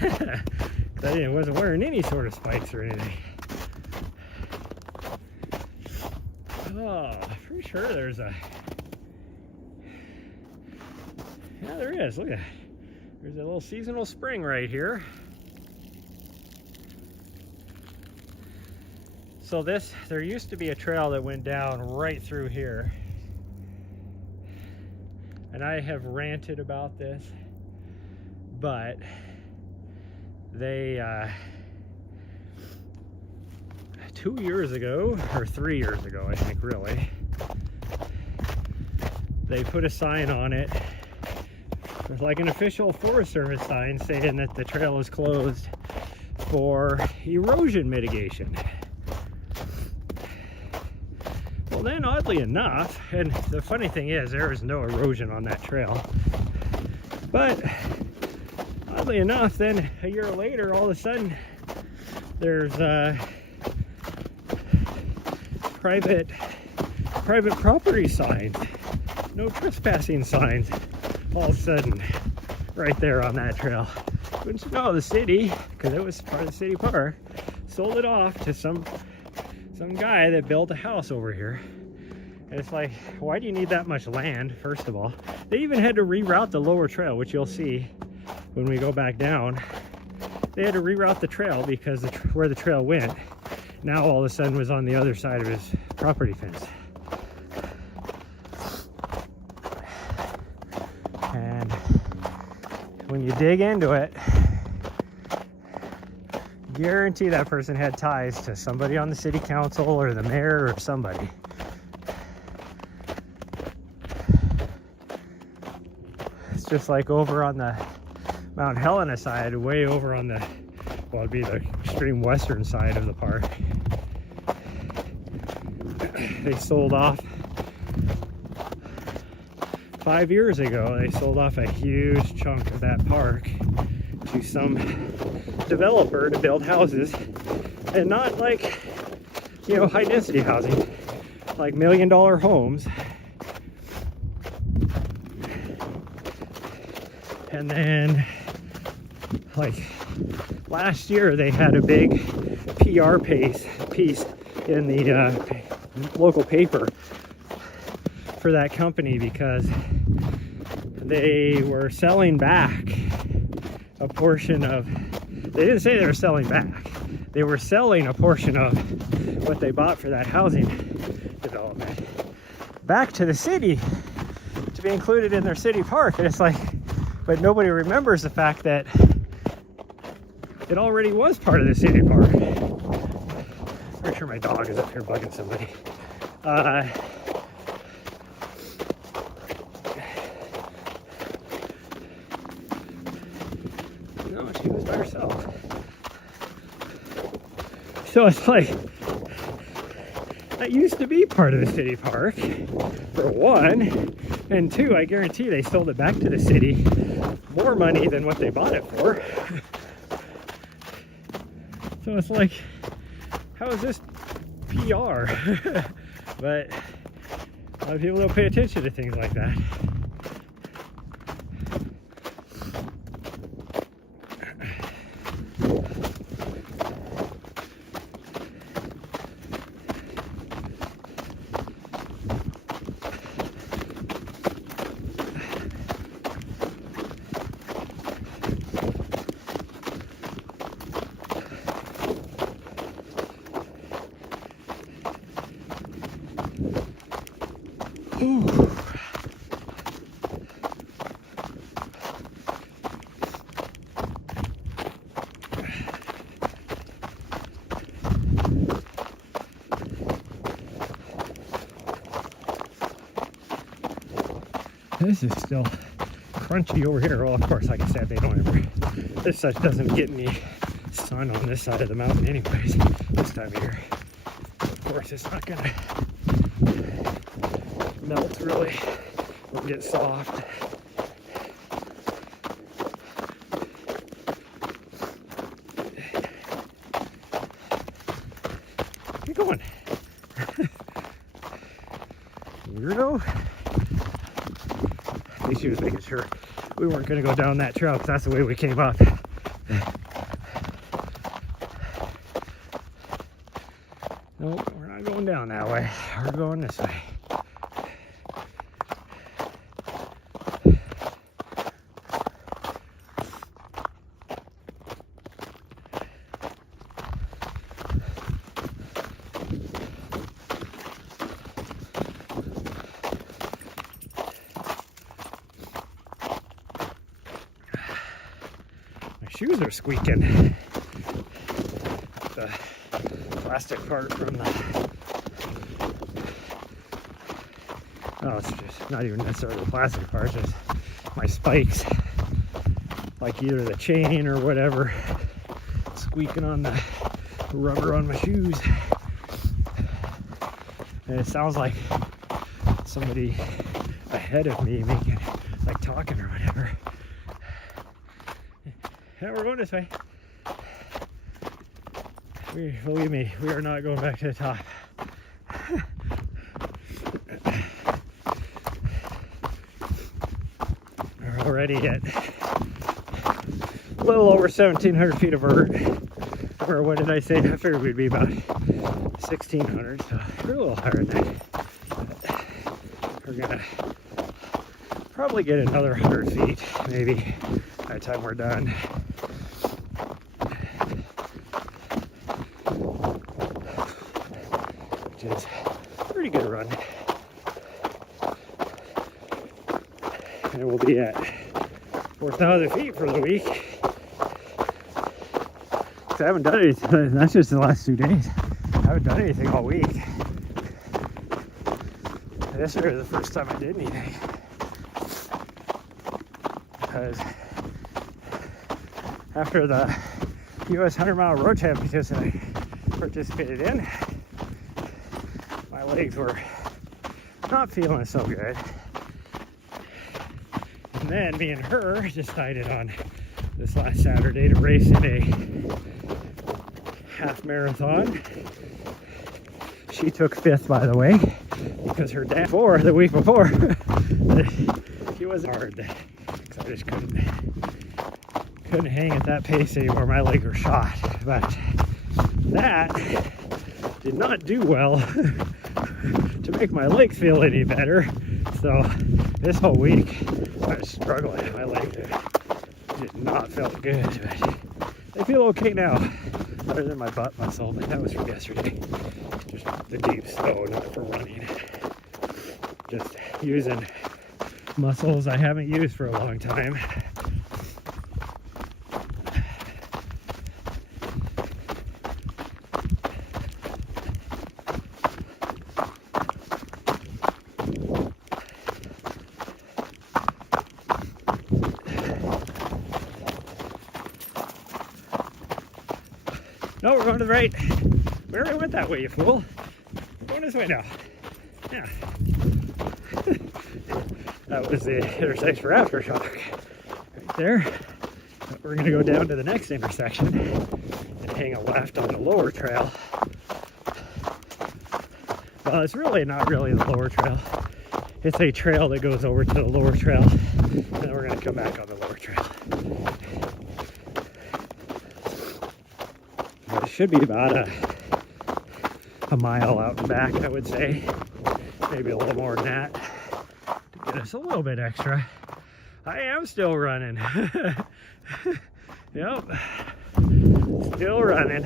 Because I wasn't wearing any sort of spikes or anything. Oh, pretty sure there's a... Yeah, there is. Look at that. There's a little seasonal spring right here. So there used to be a trail that went down right through here. and I have ranted about this, but they 2 years ago, or 3 years ago, I think, really, they put a sign on it. It's like an official Forest Service sign saying that the trail is closed for erosion mitigation. Well, then, oddly enough, and the funny thing is, there is no erosion on that trail, but oddly enough, then a year later, all of a sudden, there's private property signs, no trespassing signs, all of a sudden, right there on that trail. Wouldn't you know, the city, because it was part of the city park, sold it off to some guy that built a house over here. And it's like, why do you need that much land, first of all? They even had to reroute the lower trail, which you'll see when we go back down. They had to reroute the trail because where the trail went, now all of a sudden was on the other side of his property fence. And when you dig into it, guarantee that person had ties to somebody on the city council or the mayor or somebody. It's just like over on the Mount Helena side, way over on the, well, it'd be the extreme western side of the park. They sold off 5 years ago, they sold off a huge chunk of that park to some developer to build houses, and not like, you know, high density housing, like $1 million homes. And then, like, last year they had a big PR piece in the local paper for that company because they were selling back a portion of, they didn't say they were selling back, they were selling a portion of what they bought for that housing development back to the city to be included in their city park. And it's like, but nobody remembers the fact that it already was part of the city park. Pretty sure my dog is up here bugging somebody. No, she was by herself. So it's like, that used to be part of the city park, for one, and two, I guarantee they sold it back to the city more money than what they bought it for. So it's like, how is this PR? But a lot of people don't pay attention to things like that. Ooh. This is still crunchy over here. Well, of course, like I said, they don't ever, this stuff doesn't get any sun on this side of the mountain anyways, this time of year. Of course, it's not gonna melt really or get soft. Where you going? Weirdo. At least she was making sure we weren't going to go down that trail because that's the way we came up. Nope, we're not going down that way. We're going this way. shoes are squeaking. The plastic part from the... Oh, it's just not even necessarily the plastic part, just my spikes. Like either the chain or whatever, squeaking on the rubber on my shoes. And it sounds like somebody ahead of me making, like talking or whatever. Yeah, we're going this way. Believe me, we are not going back to the top. We're already at a little over 1,700 feet of vert. Or what did I say? I figured we'd be about 1,600, so we're a little higher than that. We're gonna probably get another 100 feet, maybe, by the time we're done. Which is a pretty good run. And we'll be at 4,000 feet for the week. I haven't done anything. That's just the last 2 days. I haven't done anything all week. Yesterday was the first time I did anything. Because after the US 100-mile road championship that I participated in, my legs were not feeling so good. And then me and her decided on this last Saturday to race in a half marathon. She took 5th, by the way, because her dad the week before he was hard, because I just couldn't hang at that pace anymore. My legs were shot. But that did not do well to make my legs feel any better. So this whole week I was struggling. My legs did not feel good, but they feel okay now. Other than my butt muscle, but that was from yesterday. Just the deep snow, not for running. Just using muscles I haven't used for a long time. No, we're going to the right. We already went that way, you fool. We're going this way now. Yeah. That was the intersection for Aftershock. Right there. But we're going to go down to the next intersection and hang a left on the lower trail. Well, it's really not really the lower trail. It's a trail that goes over to the lower trail. And then we're going to come back on the lower trail. Should be about a mile out and back, I would say. Maybe a little more than that to get us a little bit extra. I am still running. Yep, still running.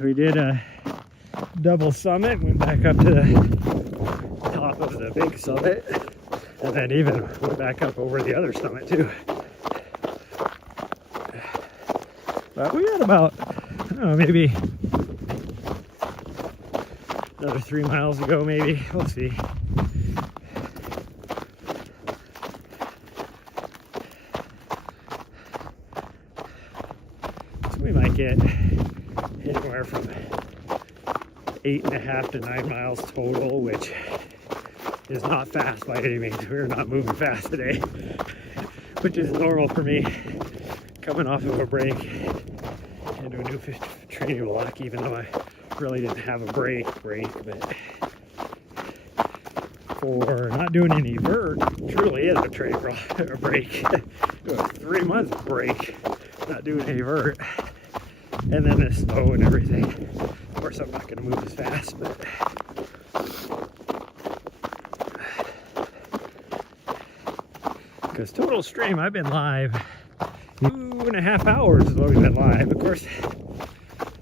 We did a double summit, went back up to the top of the big summit, and then even went back up over the other summit too. But we had about, I don't know, maybe another 3 miles to go, maybe. We'll see. So we might get anywhere from 8.5 to 9 miles total, which is not fast by any means. We're not moving fast today, which is normal for me coming off of a break into a new training block, even though I really didn't have a break, but for not doing any vert, truly is a training or break. A 3-month break, not doing any vert, and then the snow and everything. Of course, I'm not going to move as fast, but because total stream, I've been live 2.5 hours is what we've been live. Of course,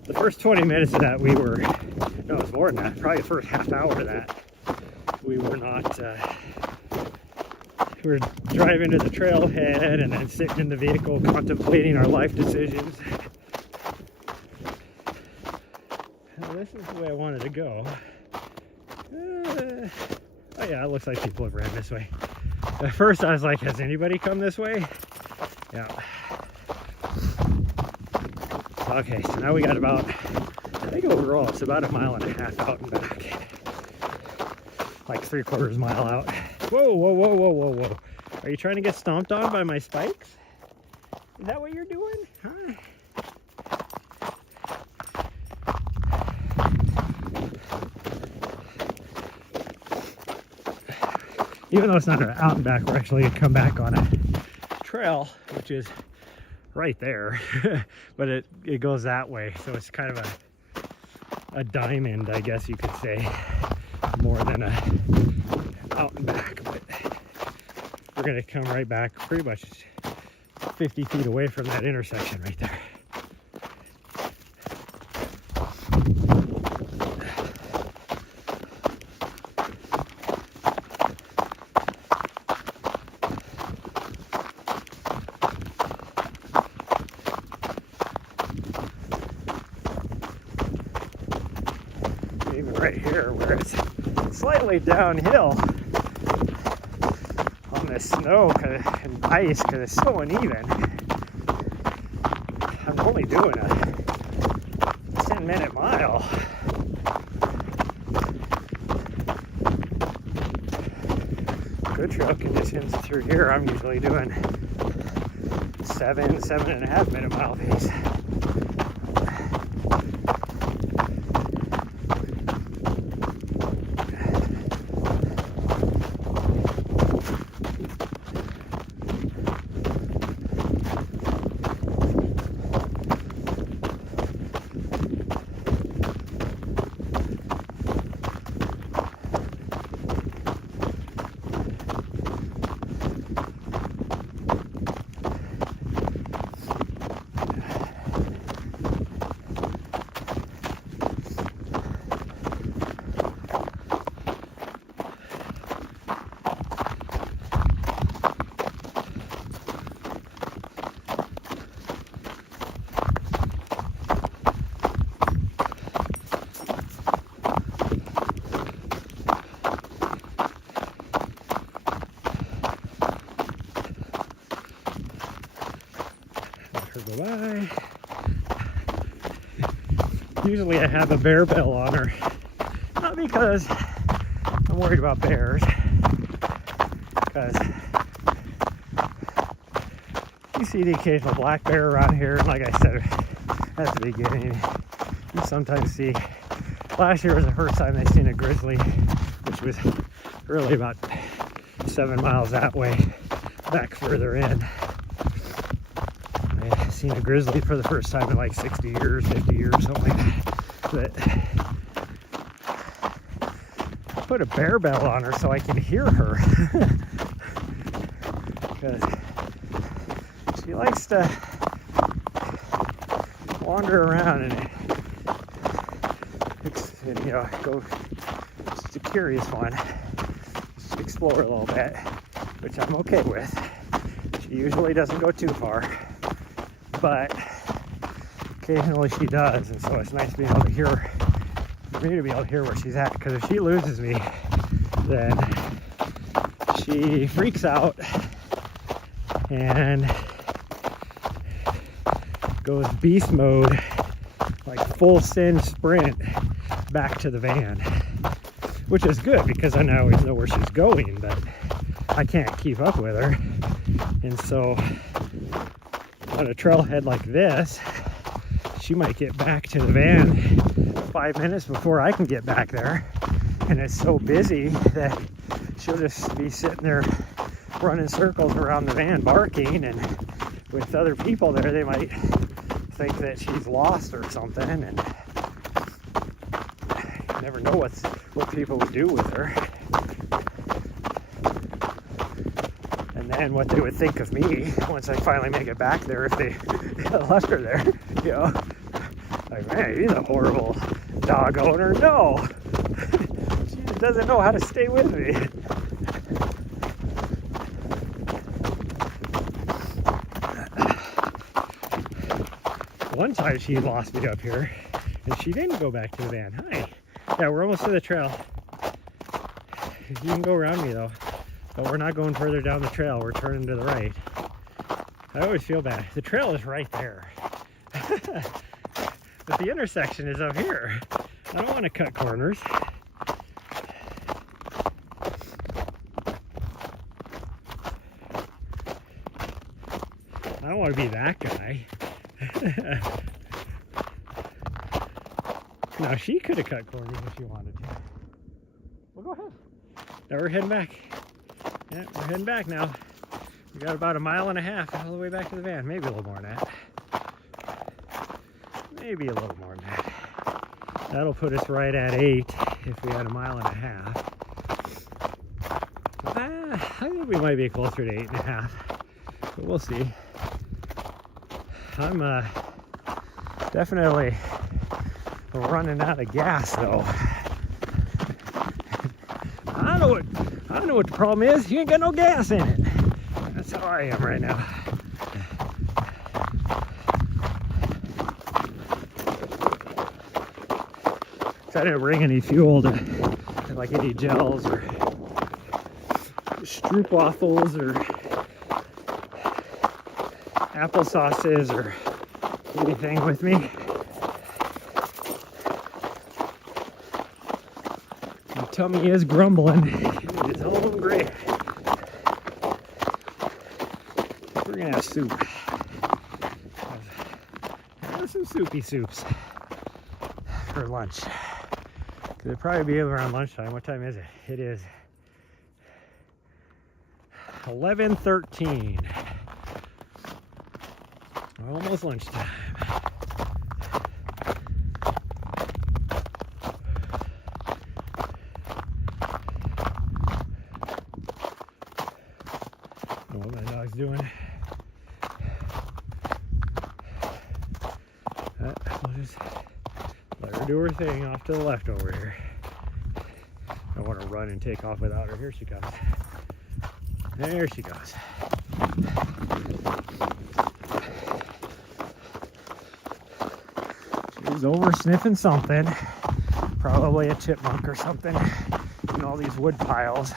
the first 20 minutes of that we were, no, it was more than that, probably the first half hour of that, we were not, we were driving to the trailhead and then sitting in the vehicle contemplating our life decisions. Now, this is the way I wanted to go. Oh yeah, it looks like people have ran this way. At first I was like, has anybody come this way? Yeah. Okay, so now we got about, I think overall it's about 1.5 miles out and back. Like 3/4 mile out. Whoa, whoa, whoa, whoa, whoa, whoa. Are you trying to get stomped on by my spikes? Is that what you're doing? Huh? Even though it's not an out and back, we're actually going to come back on a trail, which is right there, but it goes that way. So it's kind of a diamond, I guess you could say, more than a out and back. But we're going to come right back pretty much 50 feet away from that intersection right there. Even right here where it's slightly downhill on the snow and ice because it's so uneven. I'm only doing a 10-minute mile. Good trail conditions through here. I'm usually doing 7.5 minute mile pace. Bye. Usually I have a bear bell on her, not because I'm worried about bears, because you see the occasional black bear around here. Like I said at the beginning, you sometimes see, last year was the first time they seen a grizzly, which was really about 7 miles that way, back further in. Seen a grizzly for the first time in like 60 years, 50 years, something like that. But I put a bear bell on her so I can hear her. Because she likes to wander around and you know, go, just a curious one. Just explore a little bit, which I'm okay with. She usually doesn't go too far, but occasionally she does, and so it's nice being able to hear, for me to be able to hear where she's at, because if she loses me, then she freaks out and goes beast mode, like full send sprint back to the van, which is good because I always know where she's going, but I can't keep up with her. And so on a trailhead like this, she might get back to the van 5 minutes before I can get back there, and it's so busy that she'll just be sitting there running circles around the van barking, and with other people there they might think that she's lost or something, and you never know what people would do with her. And what they would think of me once I finally make it back there if they left her there, you know. Like, man, he's a horrible dog owner. No, she just doesn't know how to stay with me. One time she lost me up here, and she didn't go back to the van. Hi. Yeah, we're almost to the trail. You can go around me though, but we're not going further down the trail. We're turning to the right. I always feel bad. The trail is right there. But the intersection is up here. I don't want to cut corners. I don't want to be that guy. Now she could have cut corners if she wanted to. Well, go ahead. Now we're heading back. Yeah, we're heading back now. We got about 1.5 miles all the way back to the van. Maybe a little more than that. Maybe a little more than that. That'll put us right at 8 if we had 1.5 miles. I think we might be closer to 8.5, but we'll see. I'm definitely running out of gas though. I don't know what the problem is. You ain't got no gas in it. That's how I am right now. So I didn't bring any fuel to like any gels or stroopwafels or applesauces or anything with me. My tummy is grumbling. It is hungry. We're gonna have soup. Have some soupy soups for lunch. It'll probably be around lunchtime. What time is it? It is 11:13. Almost lunchtime. I don't know what my dog's doing. We'll just let her do her thing off to the left over here. I don't want to run and take off without her. Here she comes. There she goes. She's over sniffing something. Probably a chipmunk or something in all these wood piles.